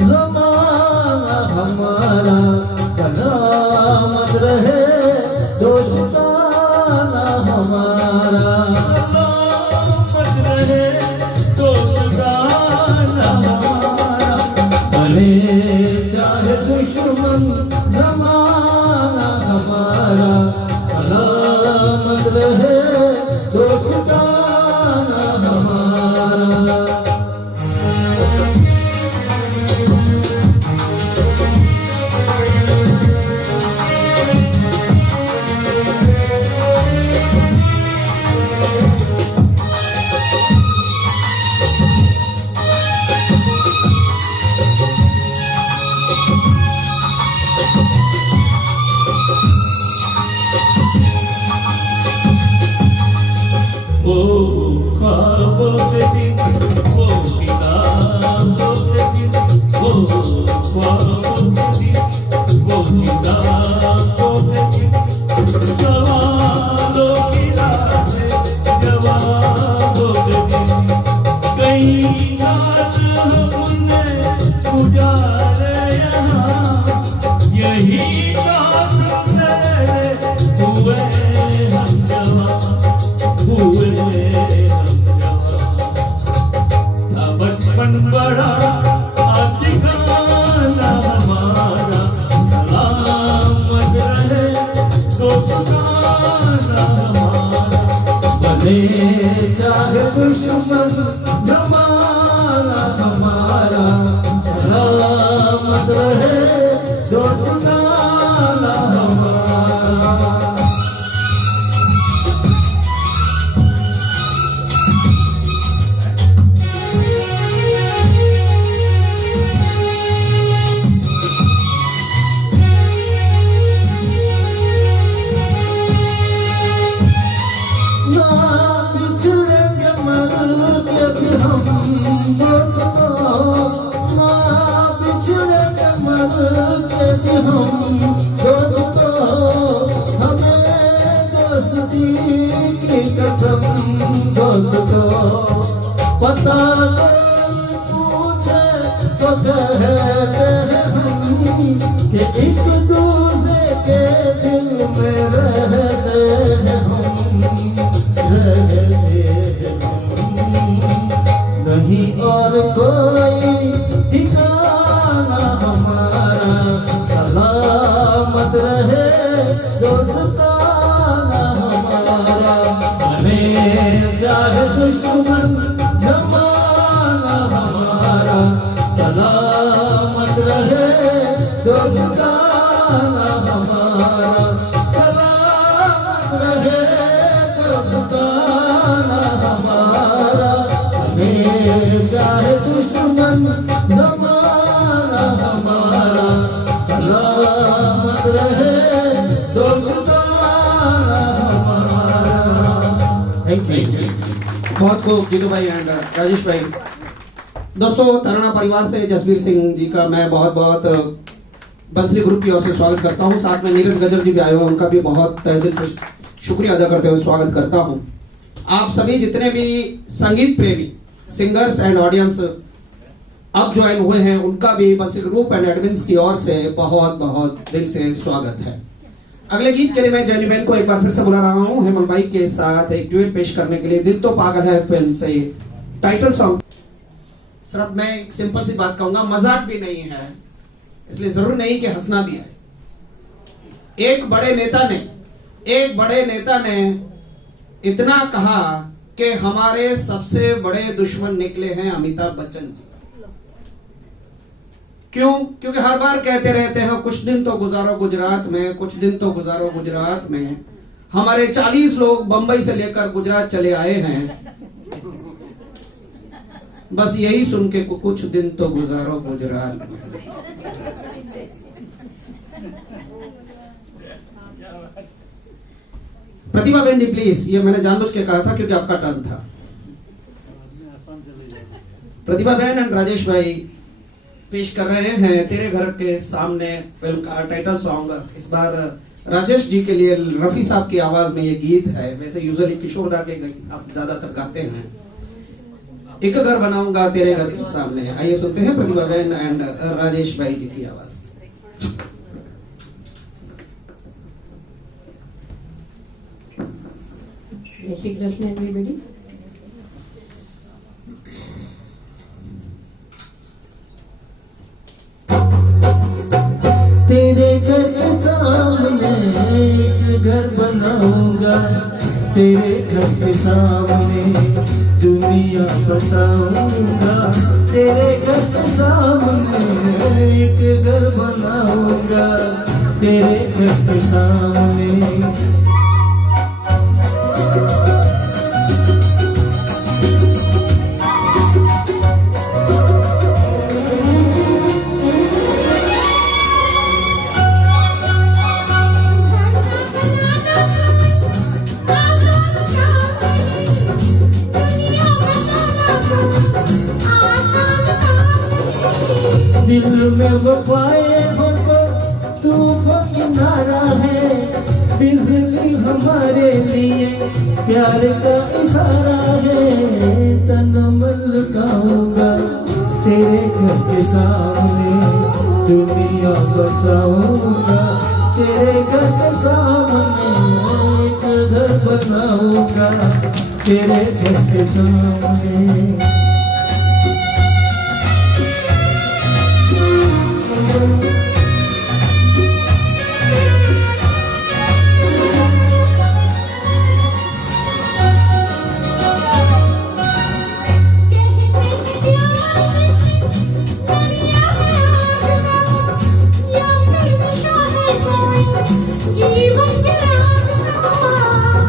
ज़माना हमारा, सलामत रहे दोस्ताना हमारा, सलामत रहे दोस्ताना हमारा। भले चाहे दुश्मन ज़माना हमारा, सलामत रहे दोस्ताना हमारा। वो ख्वाबों के दिन, वो किताबों के दिन, वो ख्वाबों के दिन, वो किताबों के दिन, सवालों की रातें, जवाबों के दिन, कई रात हमने गुजारे यहाँ, यही रात तेरे हुए हम जवां, हुए था बचपन बड़ा आशिकाना हमारा, सलामत रहे दोस्ताना हमारा। भले चाहे दुश्मन ज़माना हमारा, सलामत रहे दोस्ताना हमारा। दोस्ती की कसम दोस्तों, पता नहीं पूछे तो कहते हैं हम कि एक दूसरे के दिल में रहते हैं हम, रहते हैं हम। नहीं और कोई ठिकाना हमारा, सलामत रहे दोस्ताना हमारा। हमें चाहे दुश्मन जमाना हमारा, सलामत रहे दोस्ताना हमारा, सलामत रहे दोस्ताना हमारा। हमें चाहे दुश्मन जमाना हमारा, सलामत रहे दोस्ताना हमारा। Thank you. बहुत खूब जीतू भाई एंड राजेश भाई। दोस्तों, तराना परिवार से जसबीर सिंह जी का मैं बहुत बहुत बंसली ग्रुप की ओर से स्वागत करता हूं। साथ में नीरज गजर जी भी आए हुए, उनका भी बहुत तहे दिल से शुक्रिया अदा करते हुए स्वागत करता हूं। आप सभी जितने भी संगीत प्रेमी सिंगर्स एंड ऑडियंस अब ज्वाइन हुए हैं, उनका भी बंसली ग्रुप एंड एडमिन्स की ओर से बहुत बहुत दिल से स्वागत है। अगले गीत के लिए मैं जैनी बहन को एक बार फिर से बुला रहा हूं, हेमंत भाई के साथ एक ड्यूएट पेश करने के लिए। दिल तो पागल है फिल्म से टाइटल सॉन्ग। सर, मैं एक सिंपल सी बात कहूंगा, मजाक भी नहीं है, इसलिए जरूर नहीं कि हंसना भी है। एक बड़े नेता ने इतना कहा कि हमारे सबसे बड़े दुश्मन निकले हैं अमिताभ बच्चन जी। क्यों? क्योंकि हर बार कहते रहते हैं कुछ दिन तो गुजारो गुजरात में, कुछ दिन तो गुजारो गुजरात में। हमारे 40 लोग बंबई से लेकर गुजरात चले आए हैं, बस यही सुन के कुछ दिन तो गुजारो गुजरात में। प्रतिभा बहन जी प्लीज, ये मैंने जानबूझ के कहा था क्योंकि आपका टर्न था। प्रतिभा बहन एंड राजेश भाई पेश कर रहे हैं तेरे घर के सामने फिल्म का टाइटल सॉन्ग। इस बार राजेश जी के लिए रफी साहब की आवाज में ये गीत है। वैसे यूजुअली किशोरदा के आप ज्यादातर गाते हैं। एक घर बनाऊंगा तेरे घर के सामने। आइए सुनते हैं प्रतिभा बहन एंड राजेश भाई जी की आवाज। Take Rashmi, everybody. तेरे घर के सामने एक घर बनाऊंगा, तेरे घर के सामने दुनिया बसाऊंगा। तेरे घर के सामने एक घर बनाऊंगा, तेरे घर के सामने। दिल में वफाए हो तो तूफान किनारा है, बिजली हमारे लिए प्यार का इशारा है। तन मन लगाऊंगा तेरे घर के सामने दुनिया बसाऊंगा। तेरे घर के सामने एक घर बनाऊंगा, तेरे घर के सामने।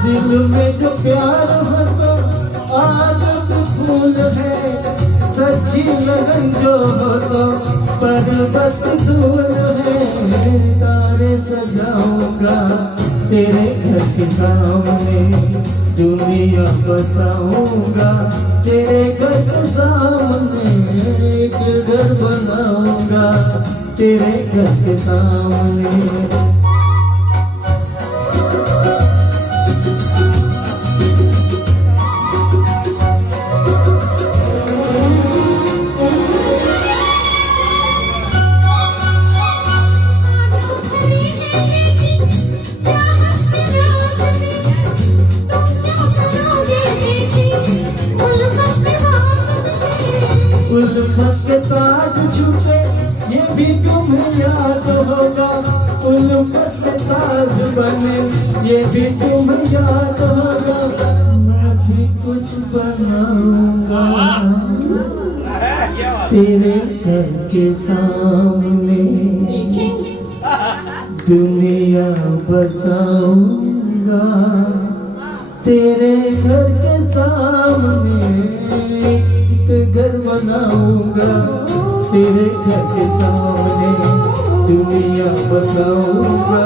दिल में जो प्यार हो तो आदत फूल है, सच्ची लगन जो हो तो पर्वत धूल है। तारे सजाऊंगा तेरे घर के सामने दुनिया बसाऊंगा। तेरे घर के सामने एक घर बनाऊंगा, तेरे घर के सामने। हाथ छूटे ये भी तुम्हें याद होगा, उल्फत के साज बने ये भी तुम्हें याद होगा, मैं भी कुछ बनाऊंगा तेरे घर के सामने, दुनिया बसाऊंगा तेरे घर के सामने, एक घर बनाऊंगा तेरे घर के सामने, दुनिया बसाऊंगा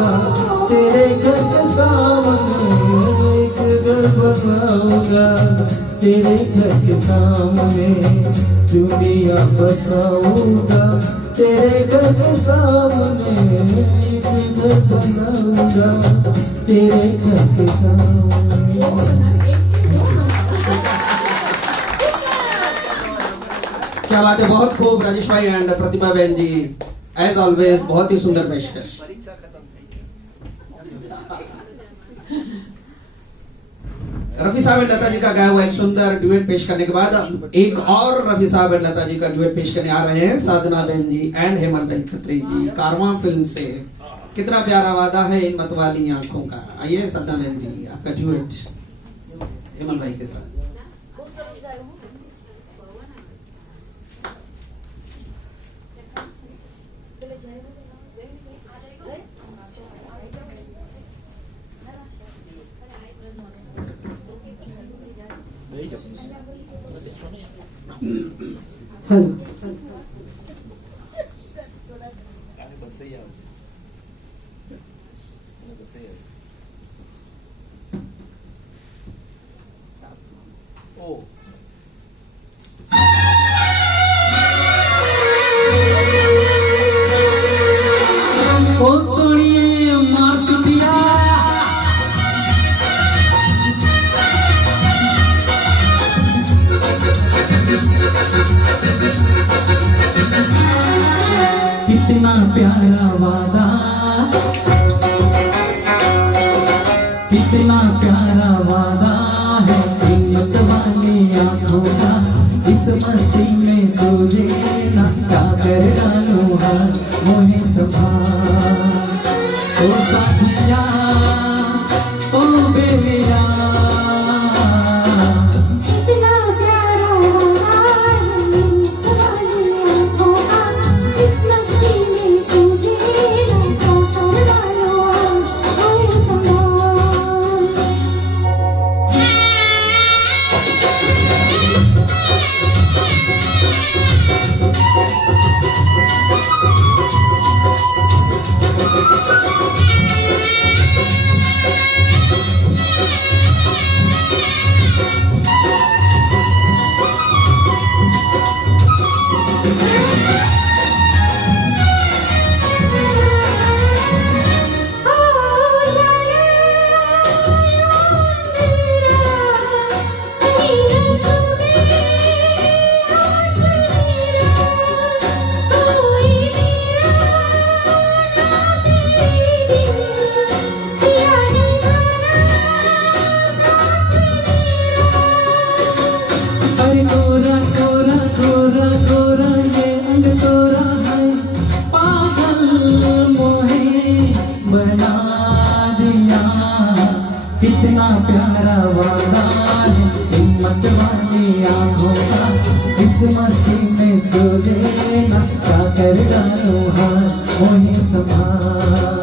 तेरे घर के सामने, एक घर बनाऊंगा तेरे घर के सामने, दुनिया बसाऊंगा तेरे घर के सामने, एक घर बनाऊंगा तेरे घर के सामने। क्या बात है, बहुत खूब राजेश भाई एंड प्रतिभा बहन जी, एज ऑलवेज बहुत ही सुंदर पेशकश। रफी साहब एंड लता जी का गाया हुआ एक सुंदर ड्यूएट पेश करने के बाद एक और रफी साहब एंड लता जी का ड्यूएट पेश करने आ रहे हैं साधना बहन जी एंड हेमंत भाई खत्री जी, कारवां फिल्म से कितना प्यारा वादा है इन मतवाली आंखों का। आइए साधना बहन जी, आपका ड्यूएट हेमंत भाई के साथ। हेलो ओ सोनिए मार सुतिया कितना प्यारा वादा, कितना प्यारा वादा है हिम्मत वाली आंखों का, इस मस्ती में सोजे ना क्या कर डालू हार मोहे संभाल, ओ साथिया ओ बेलिया, कितना प्यारा वादा है तुम्हारी आंखों का, इस मस्ती में सूझे ना क्या कर डालो मोहे संभाल। अरे गोरा गोरा गोरा गोरा ये अंग तोरा है, पागल मोहे बना दिया, कितना प्यारा वादा है हिम्मत वाली आंखों का, इस मस्ती में सोजे ना क्या कर डालो हार मोहे संभाल।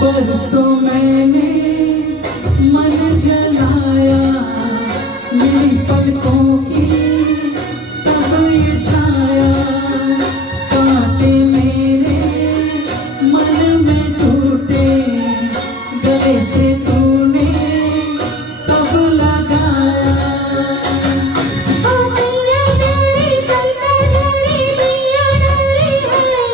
बरसों मैंने मन जलाया, मेरी पलकों की तब ये छाया, कांटे मेरे मन में टूटे, गले से तूने तब लगाया, मेरी चलता चली पिया डली है,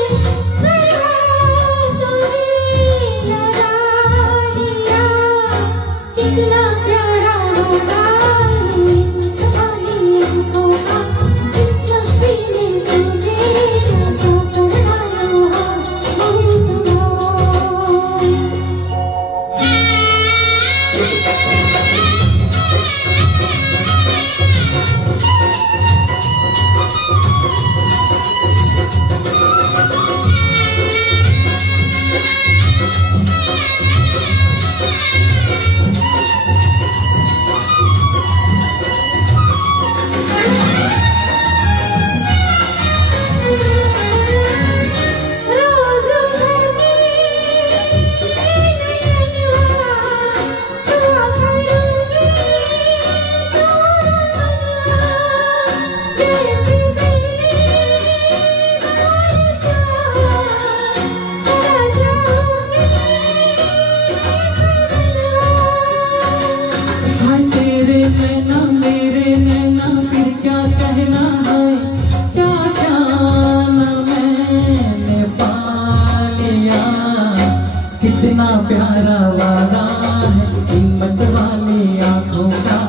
कितना प्यारा वादा है हिम्मत वाली आंखों का,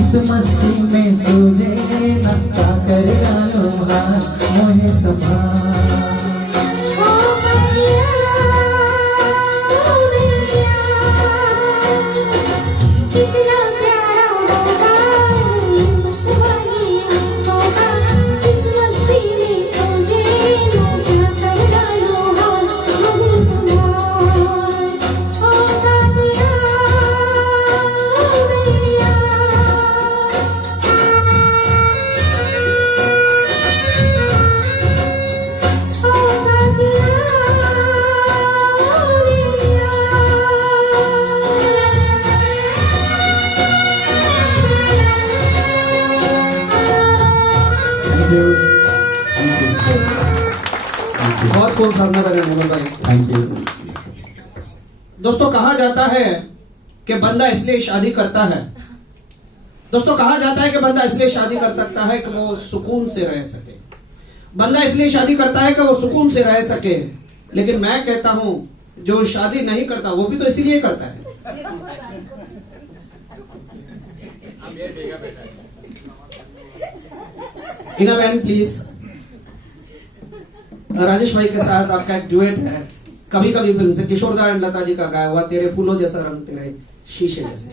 इस मस्ती में सूझे न क्या कर डालो हार मोहे संभाल। बहुत बहुत धन्यवाद है मोहन भाई। Thank you. दोस्तों कहा जाता है कि बंदा इसलिए शादी करता है, दोस्तों कहा जाता है कि बंदा इसलिए शादी कर सकता है कि वो सुकून से रह सके, बंदा इसलिए शादी करता है कि वो सुकून से रह सके। लेकिन मैं कहता हूं जो शादी नहीं करता वो भी तो इसीलिए करता है। इना मैन प्लीज। राजेश भाई के साथ आपका एक डुएट है कभी कभी फिल्म से, किशोर दा एंड लता जी का गाया हुआ, तेरे फूलों जैसा रंग तेरे शीशे जैसे।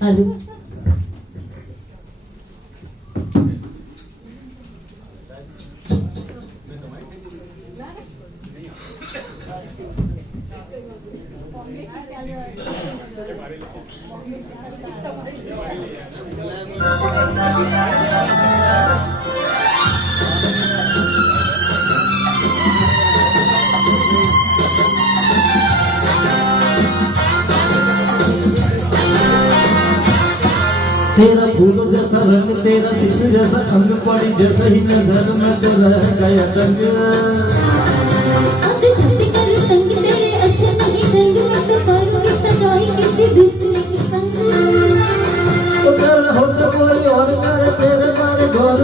हेलो तेरा फूलों जैसा रंग तेरा शीशे जैसा अंग पड़ी जैसा ही नजर में तो रह गया दंग। आते जाते कर तंग तेरे अच्छे नहीं ढंग में तो करूंगी सगाई किसी दूसरे की संग। ओ मेरे होते कोई और करे तेरे बारे घोर,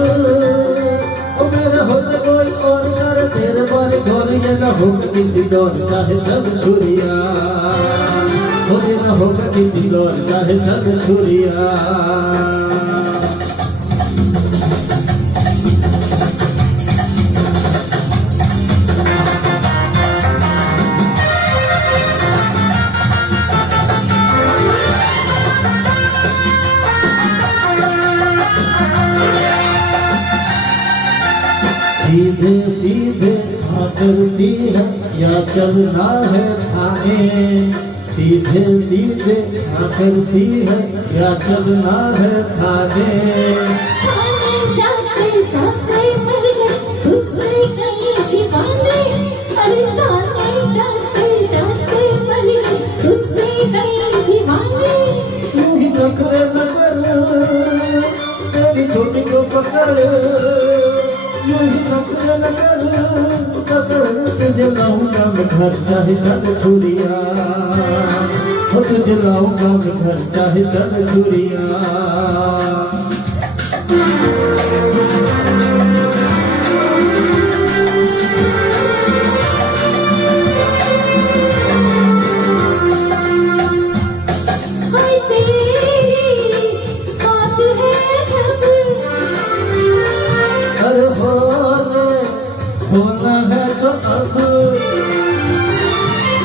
ओ मेरे होते कोई और करे तेरे बारे घोर, ये ना हो किसी दौर चाहे जब छुरिया, हो ये ना हो किसी दौर चाहे जब छुरिया। सीधे सीधे करती है या चलना है थाने, सीधे सीधे करती है या चलना है थाने। थाने जाते जाते मर गए दूसरे कहीं दीवाने, अरे थाने जाते जाते मर गए दूसरे कहीं दीवाने। यूं ही नखरे न कर तेरी छोटी को पकड़, यूं ही नखरे न कर तुझे लाऊंगा मैं घर चाहे जब छुरिया, हो तुझे लाऊंगा मैं घर चाहे जब छुरिया। हाय तेरी बात है जब, अरे होना है तो अब,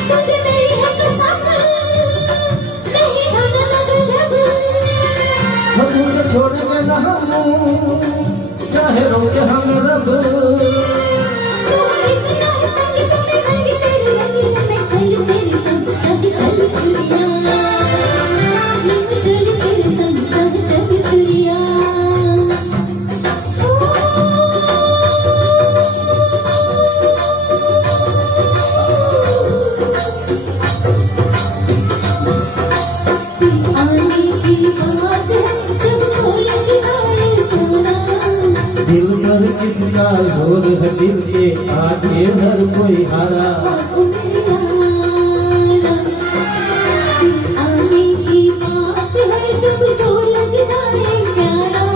तुझे मेरी है कसम नहीं होने लगा जब। हम तुझे छोड़ेंगे न हम चाहे रोके हम रब। तू इतना है तंग तेरे रंग तेरे रंग में चल तेरे संग चल चल चुरिया, यूं चल तेरे संग चल चल चुरिया। आने की बात है जब खोल के जाए सोना, दिल पर किसका जोर है दिल के आगे हर कोई हारा। आने की बात है जब जो लग जाए प्यारा,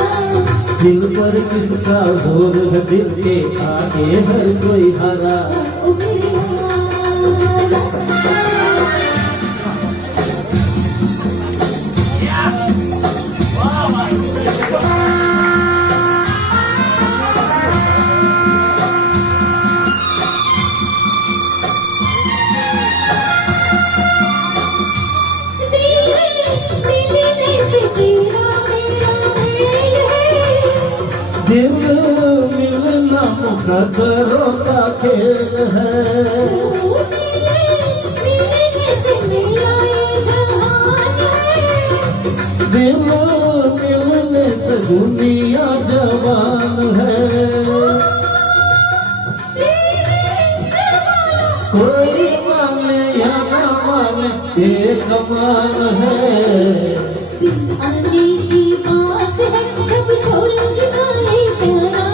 दिल पर किसका किसका जोर है दिल के आगे हर कोई हारा। ओ मेरे यारा दिल मिलना मुकद्दरों का खेल है। दिल मिलने से दुनिया जवान है। कोई माने या ना माने ये कमाल है। आने की बात है जब छोड़ जाए प्यारा।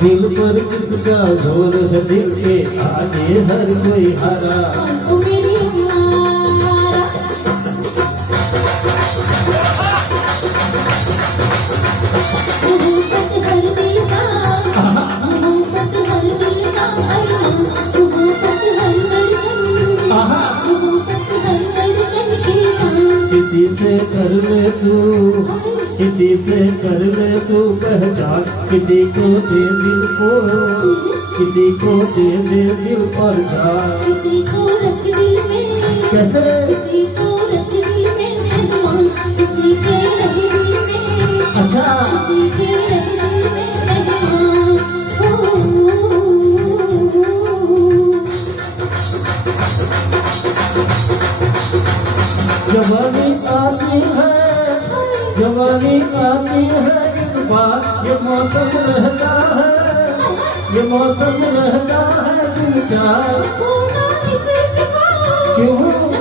दिल पर किसका जोर है दिल के आगे हर कोई हारा। ओ मेरे यारा मोहब्बत हर दिल का मोहब्बत हर दिल का अरमान। मोहब्बत हर धड़कन मोहब्बत हर धड़कन की जान। किसी से कर ले तू किसी से कर ले तू पहचान। किसी को दे दिल को किसी को दे दे दिल पर जान। किसी को रख दिल में कैसे किसी को रख दिल में मेहमान। किसी के रख दिल में अच्छा किसी के रख दिल में मेहमान। जवानी आती है जवानी आती है एक बार। ये मौसम रहता है ये मौसम रहता है दिल का। खोना इस इत्तेफा क्यों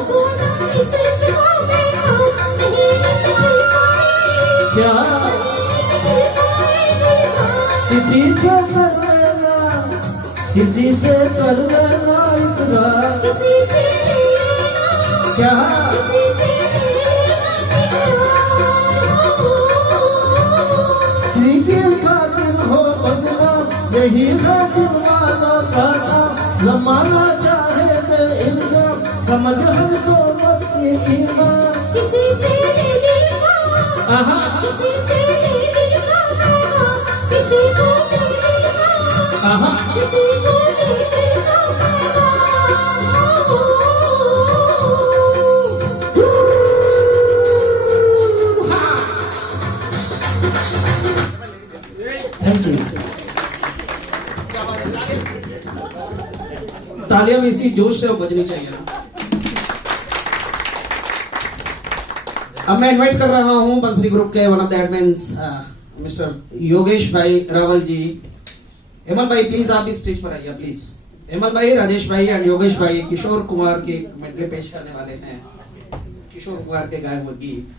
खोना इस इत्तेफा में नहीं निकल पाए क्या नहीं निकल पाए। किसी से कर लेना किसी से कर लेना इकरार। किसी से लेना क्या किसी से लेना किसी का दिल हो बदला यही है दिल वाला का नाम। जमाना चाहे दे इल्जाम समझ हमको मत की ईमान। किसी से ले दिल का किसी से ले दिल का पैगाम। किसी को दे दिल का किसी को दे दिल का थैंक यू। तालियां भी इसी जोश से बजनी चाहिए ना। अब मैं इनवाइट कर रहा हूं बंसरी ग्रुप के one of the admins mister Yogesh भाई रावल जी। हेमल भाई प्लीज आप इस स्टेज पर आइए प्लीज। हेमल भाई, राजेश भाई एंड योगेश भाई किशोर कुमार के मेडले पेश करने वाले हैं। किशोर कुमार के गाए हुए गीत।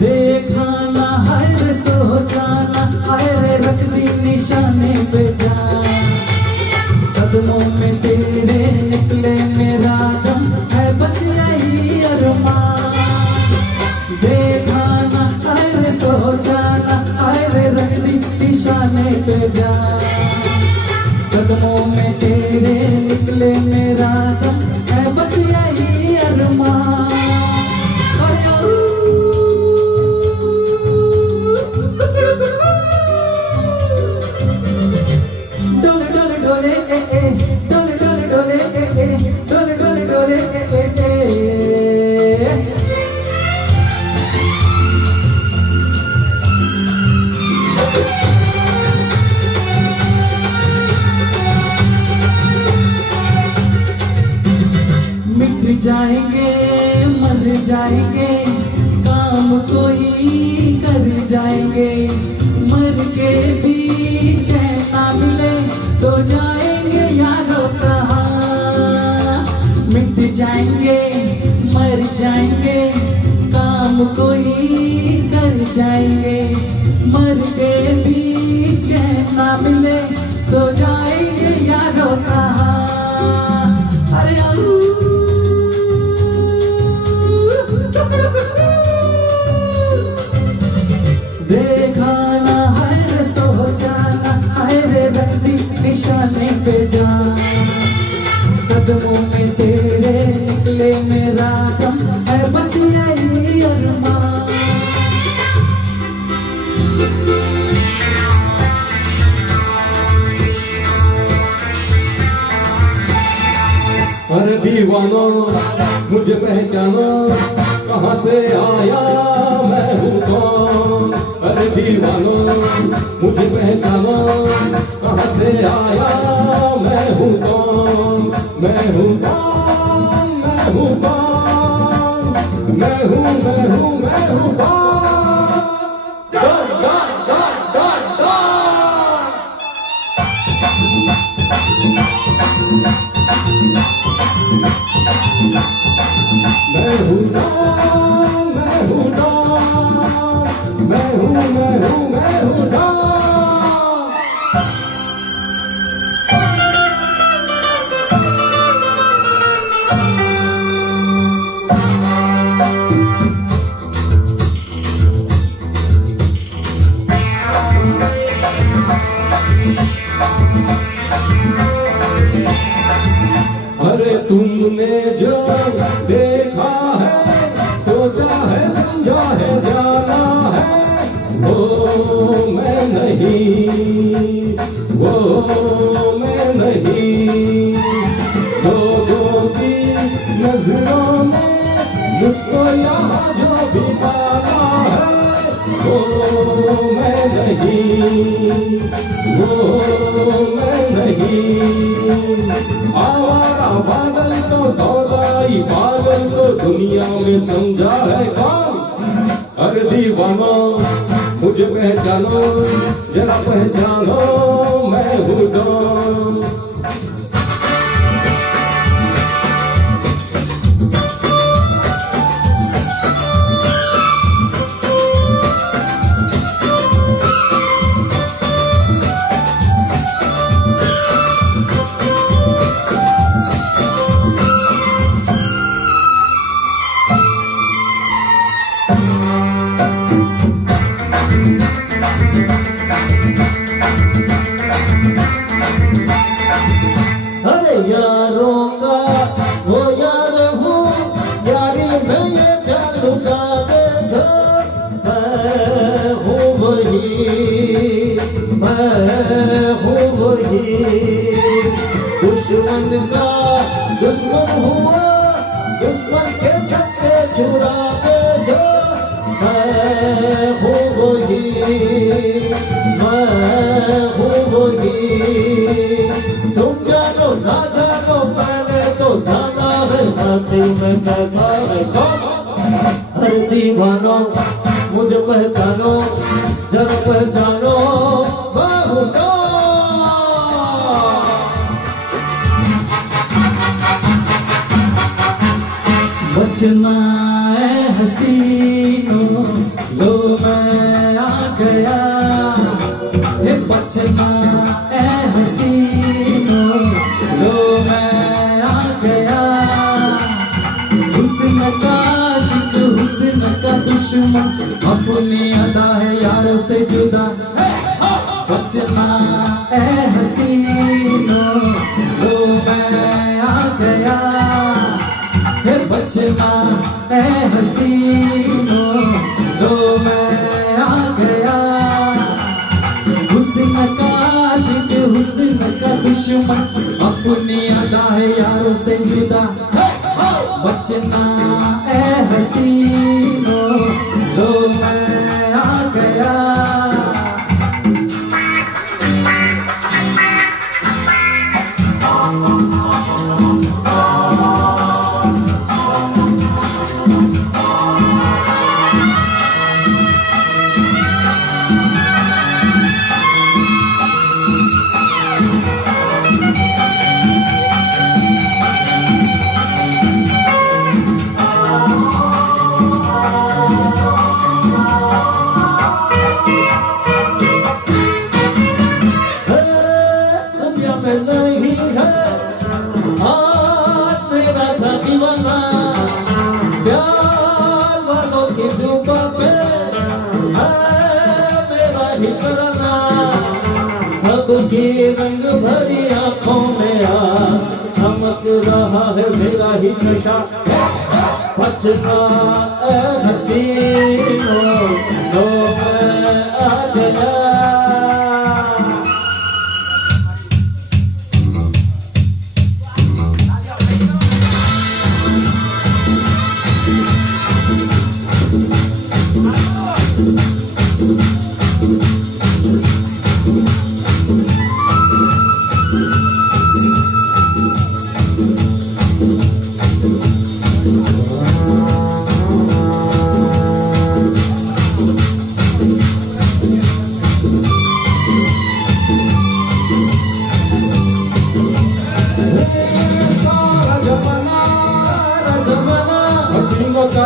देखा ना हाय रे सोचा ना हाय रे रख दी निशाने पे जान। कदमों में तेरे निकले मेरा दम है बस यही अरमान। देखा ना हाय रे सोचा ना हाय रे रख दी निशाने पे जान। कदमों में तेरे निकले मेरा दम है बस यही अरमान। डोले डोले डोले ए ए डोले डोले डोले ए ए डोले डोले डोले ए ए ए। जाएंगे मर जाएंगे, काम कोई कर जाएंगे, मर के भी चैन ना मिले तो जाएंगे यारों कहाँ। मिट जाएंगे मर जाएंगे, काम कोई कर जाएंगे, मर के भी चैन ना मिले तो जाएंगे यारों कहाँ। अरे देखा ना है रे सोचा ना है रे, रख दी निशाने पे जान, कदमों में तेरे निकले मेरा दम है, बस यही अरमान। अरे दीवानो मुझे पहचानो, कहाँ से आया मैं हूँ कौन। अरे दीवानो मुझे पहचानो, कहाँ से आया मैं हूँ कौन। मैं हूँ कौन, मैं हूँ कौन, मैं हूँ मैं हूँ मैं हूँ कौन। Dot dot dot dot dot. मैं हूँ डॉन, मैं हूँ डॉन, मैं हूँ मैं हूँ मैं हूँ डॉन। अरे तुमने जो देखा है, सोचा है, समझा है, जाना है, वो मैं नहीं, वो मैं नहीं। लोगों की नजरों में मुझको यहाँ जो भी पाना है, वो मैं नहीं, वो मैं नहीं। आवारा बादल तो सौदाई पागल को दुनिया में समझा है कौन। अरे दीवानो मुझे पहचानो, जरा पहचानो मैं हूँ कौन। अरे यारों का वो यार हूँ, यारी में ये जादू का बैठो। मैं हूँ वही, मैं हूँ वही। दुश्मन का दुश्मन हुआ, दुश्मन के छक्के छुड़ा बैठो। मैं हूँ वही, मैं हूँ वही। तुम जानो ना जानो मैंने तो जाना है, बातें में कैसा है कौन। अरे दीवानो मुझे पहचानो, जरा पहचानो मैं हूँ कौन। बचना है हसीनों, लो मैं आ गया। ये बचना है हसीनों, लो मैं आ गया। हुस्न का आशिक, हुस्न का दुश्मन, अपनी अदा है यारों से जुदा। बचना है हसीनों, लो मैं आ गया। ये बचना है हसीनों, लो मैं आ गया। हुस्न का आशिक, हुस्न का दुश्मन, अपनी अदा है यारों से जुदा। बचना है हसीनों, लो मैं आ गया। भरी आंखों में आ चमक रहा है मेरा ही नशा बचना ए हसीनो लो मैं आ गया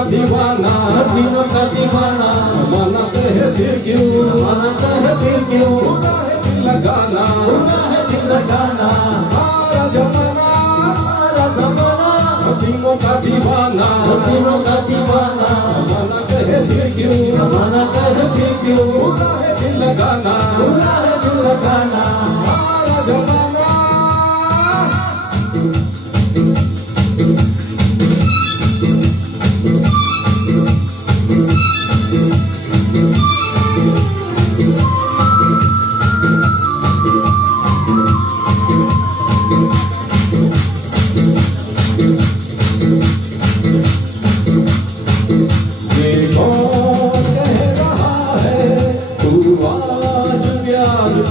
दीवाना हसीनों का दीवाना माना कहे फिर क्यों माना कहे फिर क्यों उड़ा है दिल लगाना उड़ा है दिल लगाना सारा जमाना हसीनों का दीवाना हसीनों का दीवाना माना कहे फिर क्यों माना कहे फिर क्यों उड़ा है दिल लगाना उड़ा है दिल लगाना सारा जमाना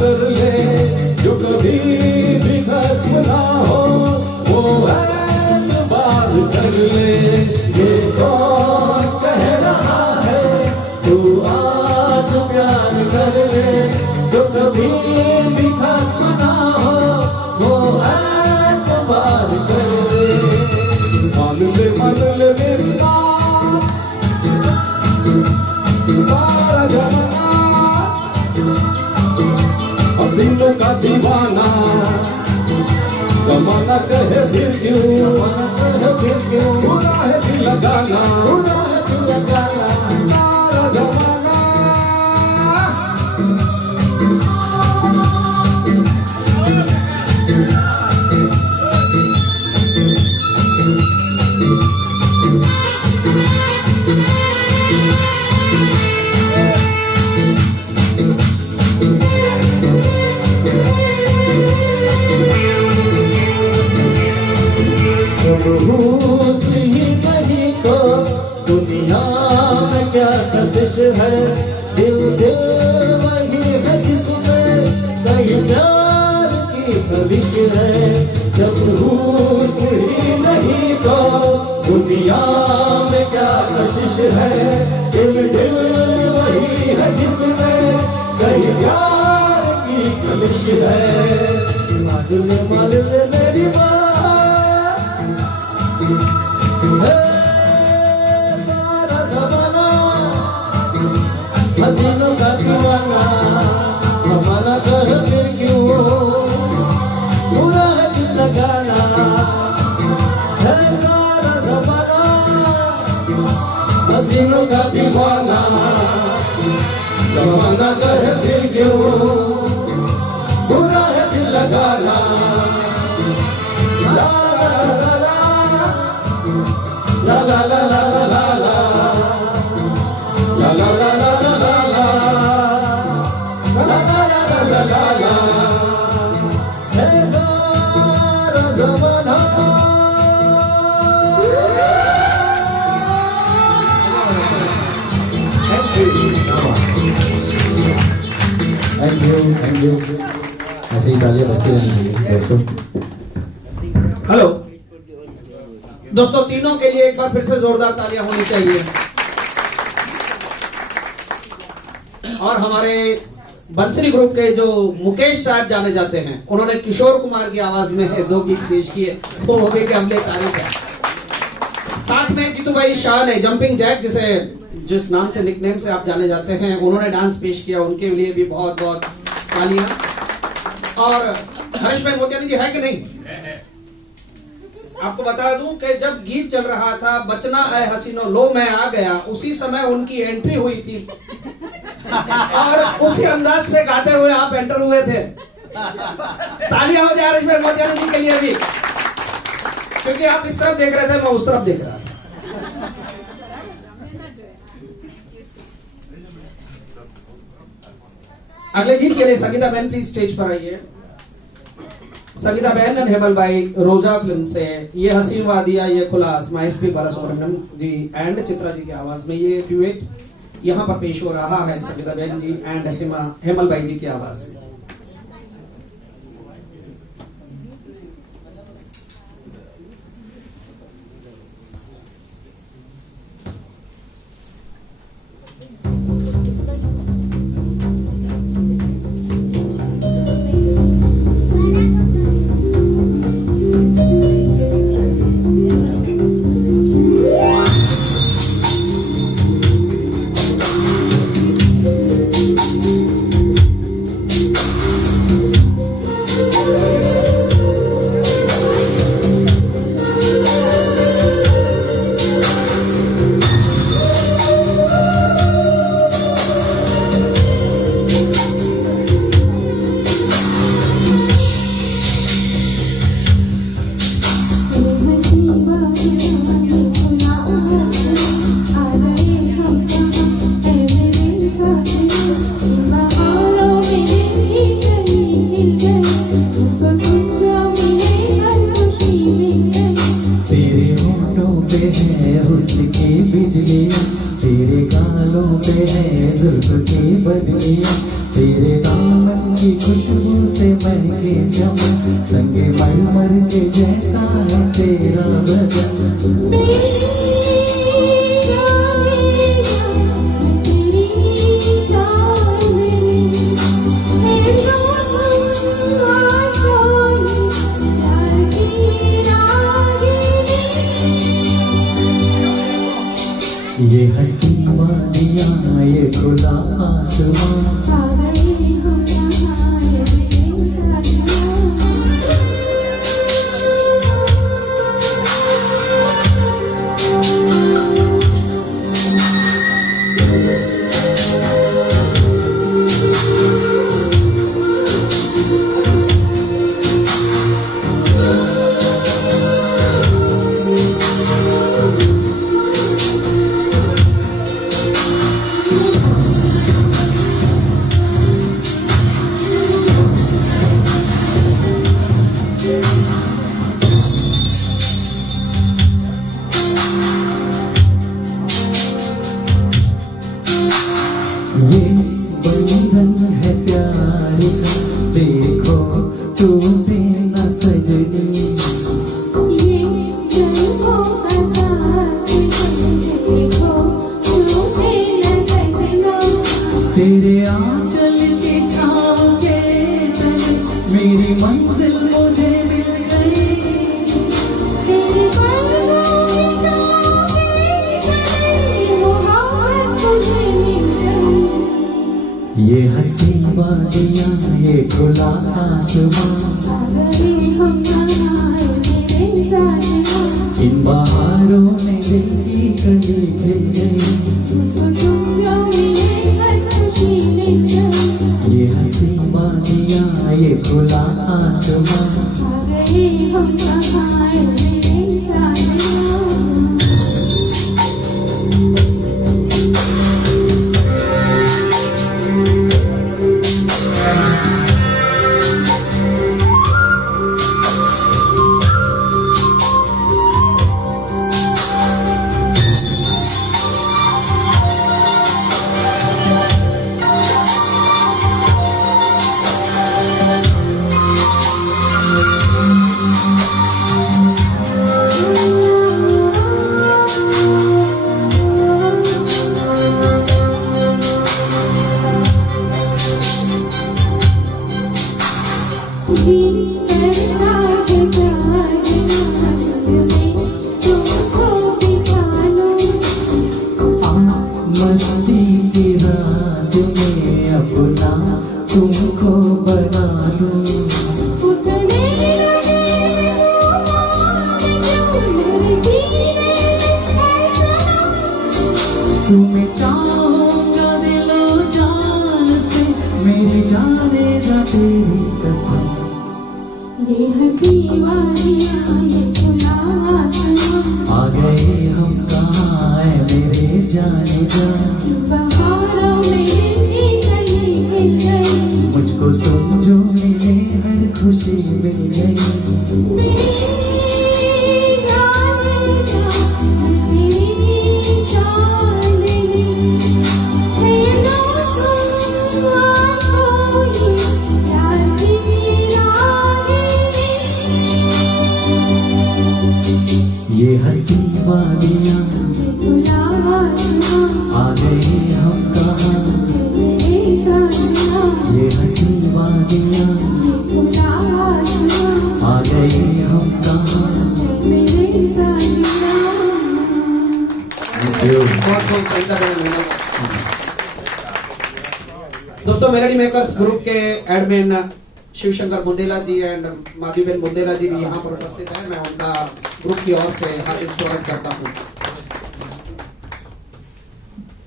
कर ले जो कभी भी खत्म ना हो वो एतबार कर ले ये कौन कह रहा है तू आज प्यार कर ले जो कभी भी खत्म ना हो वो एतबार कर ले मान ले मेरी बात सारा जमाना हसीनों का दीवाना जमाना कहे फिर क्यों माना कहे फिर क्यों उड़ा है दिल लगाना उड़ा है दिल लगाना सारा जमाना हुस्न ही नहीं तो दुनिया में क्या कशिश है दिल दिल वही है जिसमें कहीं प्यार की कविश है जब हुस्न ही नहीं तो दुनिया में क्या कशिश है दिल दिल वही है जिसमें कहीं प्यार की कविश है मालूम मेरी बात सारा जमाना हसीनों का दीवाना जमाना कर फिर क्यों पूरा है दिल लगाना है सारा जमाना हसीनों का दीवाना जमाना कहे फिर क्यों बुरा है दिल लगाना ला ला ला ला ला ला ला ला ला ला ला ला ला ला ला ला ला ला है सारा जमाना थैंक यू ऐसे ही तालियां बजती रहनी चाहिए दोस्तों। हेलो दोस्तों, तीनों के लिए एक बार फिर से जोरदार तालियां होनी चाहिए। और हमारे बंसरी ग्रुप के जो मुकेश साहब जाने जाते हैं, उन्होंने किशोर कुमार की आवाज में 2 गीत पेश किए, वो हो गए कि अमले तारीख है। साथ में जीतू भाई शाह ने जंपिंग जैक, जिस नाम से निकनेम से आप जाने जाते हैं, उन्होंने डांस पेश किया, उनके लिए भी बहुत बहुत तालियां। और हर्ष भाई मोतियानी जी है कि नहीं? आपको बता दूं कि जब गीत चल रहा था बचना है हसीनो लो मैं आ गया, उसी समय उनकी एंट्री हुई थी और उसी अंदाज से गाते हुए आप एंटर हुए थे। तालियां हो जाए इसमें मोतियाना जी के लिए भी, क्योंकि आप इस तरफ देख रहे थे, मैं उस तरफ देख रहा था। अगले गीत के लिए संगीता बहन प्लीज स्टेज पर आइए। संगीता बहन एंड हेमल भाई रोजा फिल्म से ये हसीन वादिया ये खुला आसमां एसपी बालासुब्रमण्यम जी एंड चित्रा जी की आवाज में ये ड्यूएट यहाँ पर पेश हो रहा है संगीता बहन जी एंड हेमल भाई जी की आवाज में। तेरे गालों पे है जुल्फ की बदलियां, तेरे दामन की खुशबू से महके चमन, संगे मरमर के जैसा है तेरा बदन। ये हंसी वादियाँ ये खुला आसमां, ये बंधन है प्यार का, देखो तू बिना सजनी, ये जन्मों का साथ है, देखो तू बिना सजना। तेरे आंचल की छाँव के तले मेरी मंजिल मुझे मिल गई, तेरे बालों की छाँव के तले मोहब्बत मुझे मिल गई। ये हंसी वादियाँ ये खुला आसमां, अगर हम आए मेरे साथ, इन बहारों में दिल की कली खिल गई, मुझको तुम जो मिले हर खुशी मिल गई। ये हंसी वादियाँ ये खुला आसमां। अगर हम आए मेरे साथ, जी करता है साजना, मैं तुमको बिठा लूं। मस्ती की रात में अपना तुमको बना लूं, उठने लगे तूफान जो मेरे सीने में है सनम। तुम्हें चाहूंगा दिलो जान से, मेरी जाने जा तेरी कसम। हंसी वादियाँ ये खुला आसमां, आ गए हम कहाँ है मेरे जाने जा, बहारों में गली मिल गई, मुझको तुम जो मिले हर खुशी मिल गई। मेरी जाने जा, मेरी चांदनी, छेड़ो तुम आँखों ये प्यार की रागिनी। ये हंसी वादियाँ खुला आसमां, आ गए हम कहाँ, मेरे सानिया, ये हंसी वादियाँ खुला आसमां, आ गए हम कहाँ। मेरे सानिया। बहुत बहुत धन्यवाद। दोस्तों, मेलोडी मेकर्स ग्रुप के एडमिन शिवशंकर बुंदेला जी एंड माधवीबेन बुंदेला जी भी यहाँ पर उपस्थित हैं। मैं उनका ग्रुप की ओर से हार्दिक स्वागत करता हूँ।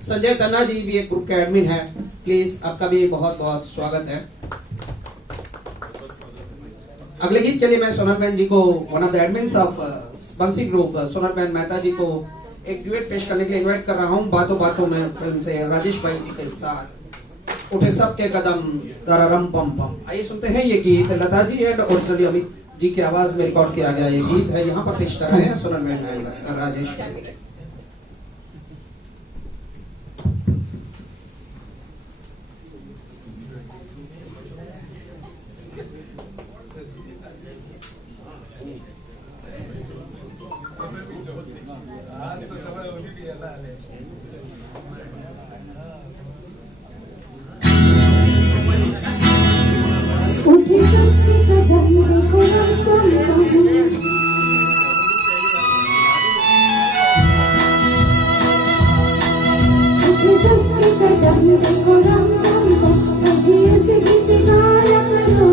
संजय तन्ना जी भी एक ग्रुप के एडमिन है, प्लीज आपका भी बहुत बहुत स्वागत है। अगले गीत के लिए मैं सोनलबेन जी को, one of the admins of बंसी ग्रुप, सोनलबेन मेहता जी को एक ड्यूएट पेश करने के लिए इनवाइट कर रहा हूँ। बातों बातों में फिल्म से राजेश भाई जी के साथ उठे सबके कदम तररम पम पम। आइए सुनते हैं ये गीत। लता जी एंड ओरिजिनली अमित जी की आवाज में रिकॉर्ड किया गया ये गीत है। यहाँ पर पेश कर रहे हैं सोनलबेन एंड राजेश भाई। उठे सबके कदम देखो रम पम पम, उठे सबके कदम देखो रम पम पम, अजिए से गीत गाया करो,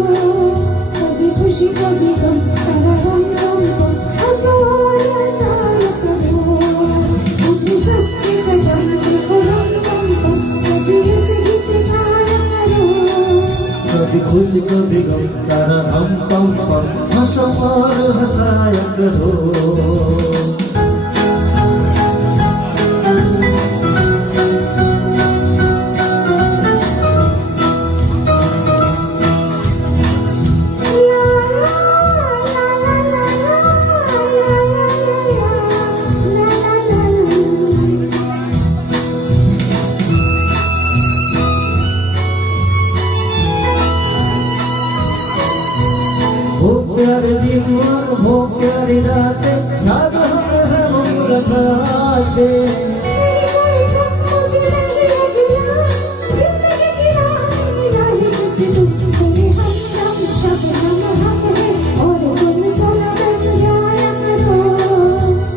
कभी खुशी कभी गम तेरा रम पम पम, हंसो और हंसाया करो। उठे सबके कदम देखो रम पम पम, अजिए से गीत गाया करो, कभी खुशी कभी गम तारा हम पम पम, हंसो और हंसाया करो। हो प्यारे दिन और हो प्यारी रातें, याद है वो मुलाकातें।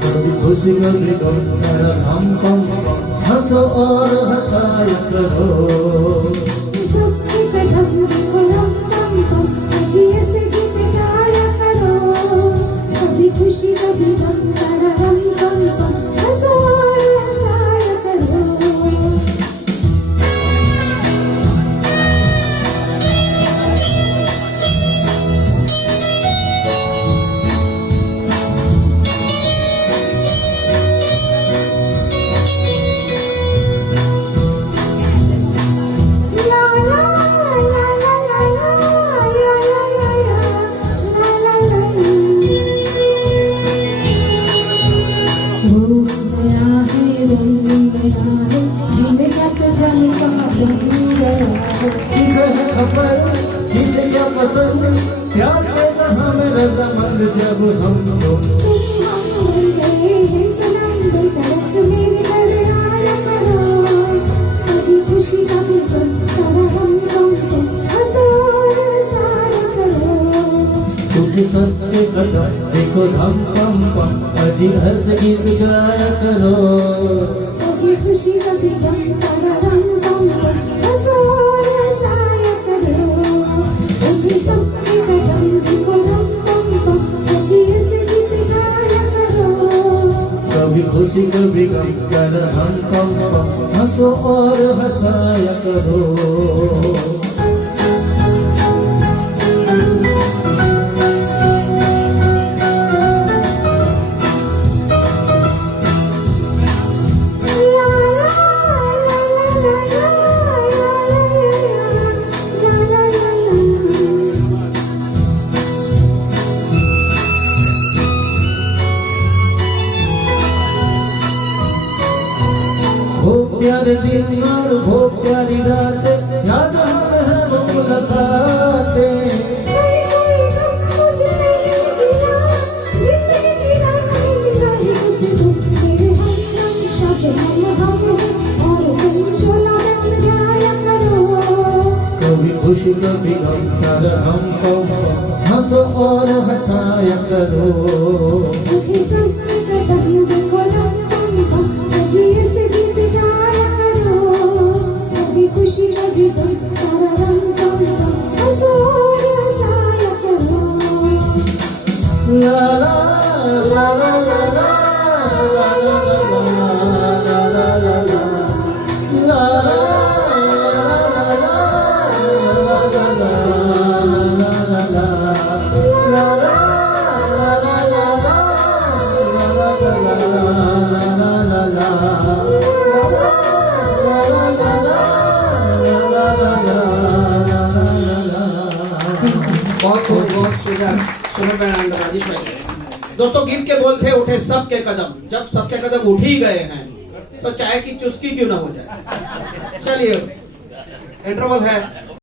कभी खुशी कभी गम तारा हम पम पम, हंसो और हंसाया करो। खुशी कभी गम तारा रम पम पम, हंसो और हंसाया करो। किसे है खबर किसे क्या पसंद, प्यार के कहा मेरा दमन जब हम तुम। खुशी कभी गम तारा रम पम पम, हंसो और हंसाया करो। उठे सबके कदम देखो हम पम पम, अजी हंस गीत गाया करो। कभी खुशी कभी गम तारा रम पम पम, हंसो और हंसाया करो। उठे सबके कदम देखो रम पम पम, अजिए से गीत गाया करो। कभी खुशी कभी गम कर हम पम पम, हंसो और हंसाया करो। प्यारे दिन और वो प्यारी रात याद है वो मुलाकातें। कोई कोई गम मुझे नहीं गिरा, जितने गिरा नहीं तुझसे तुम मेरे हम शब्द हम और तुम शोला बन जाया करो। कभी खुशी कभी गम कर हमको हंसो और हंसाया करो। कभी संग कदम देखो लम्बा अजीब से गीत गाया करो। कभी खुशी कभी गम तारा रंग कम हंसो और हंसाया करो। ला ला ला ला ला ला ला ला ला ला ला बहुत सुंदर सुमन बहन and राजेश भाई। दोस्तों गीत के बोल थे उठे सबके कदम। जब सबके कदम उठ ही गए हैं तो चाय की चुस्की क्यों ना हो जाए। चलिए इंटरवल है।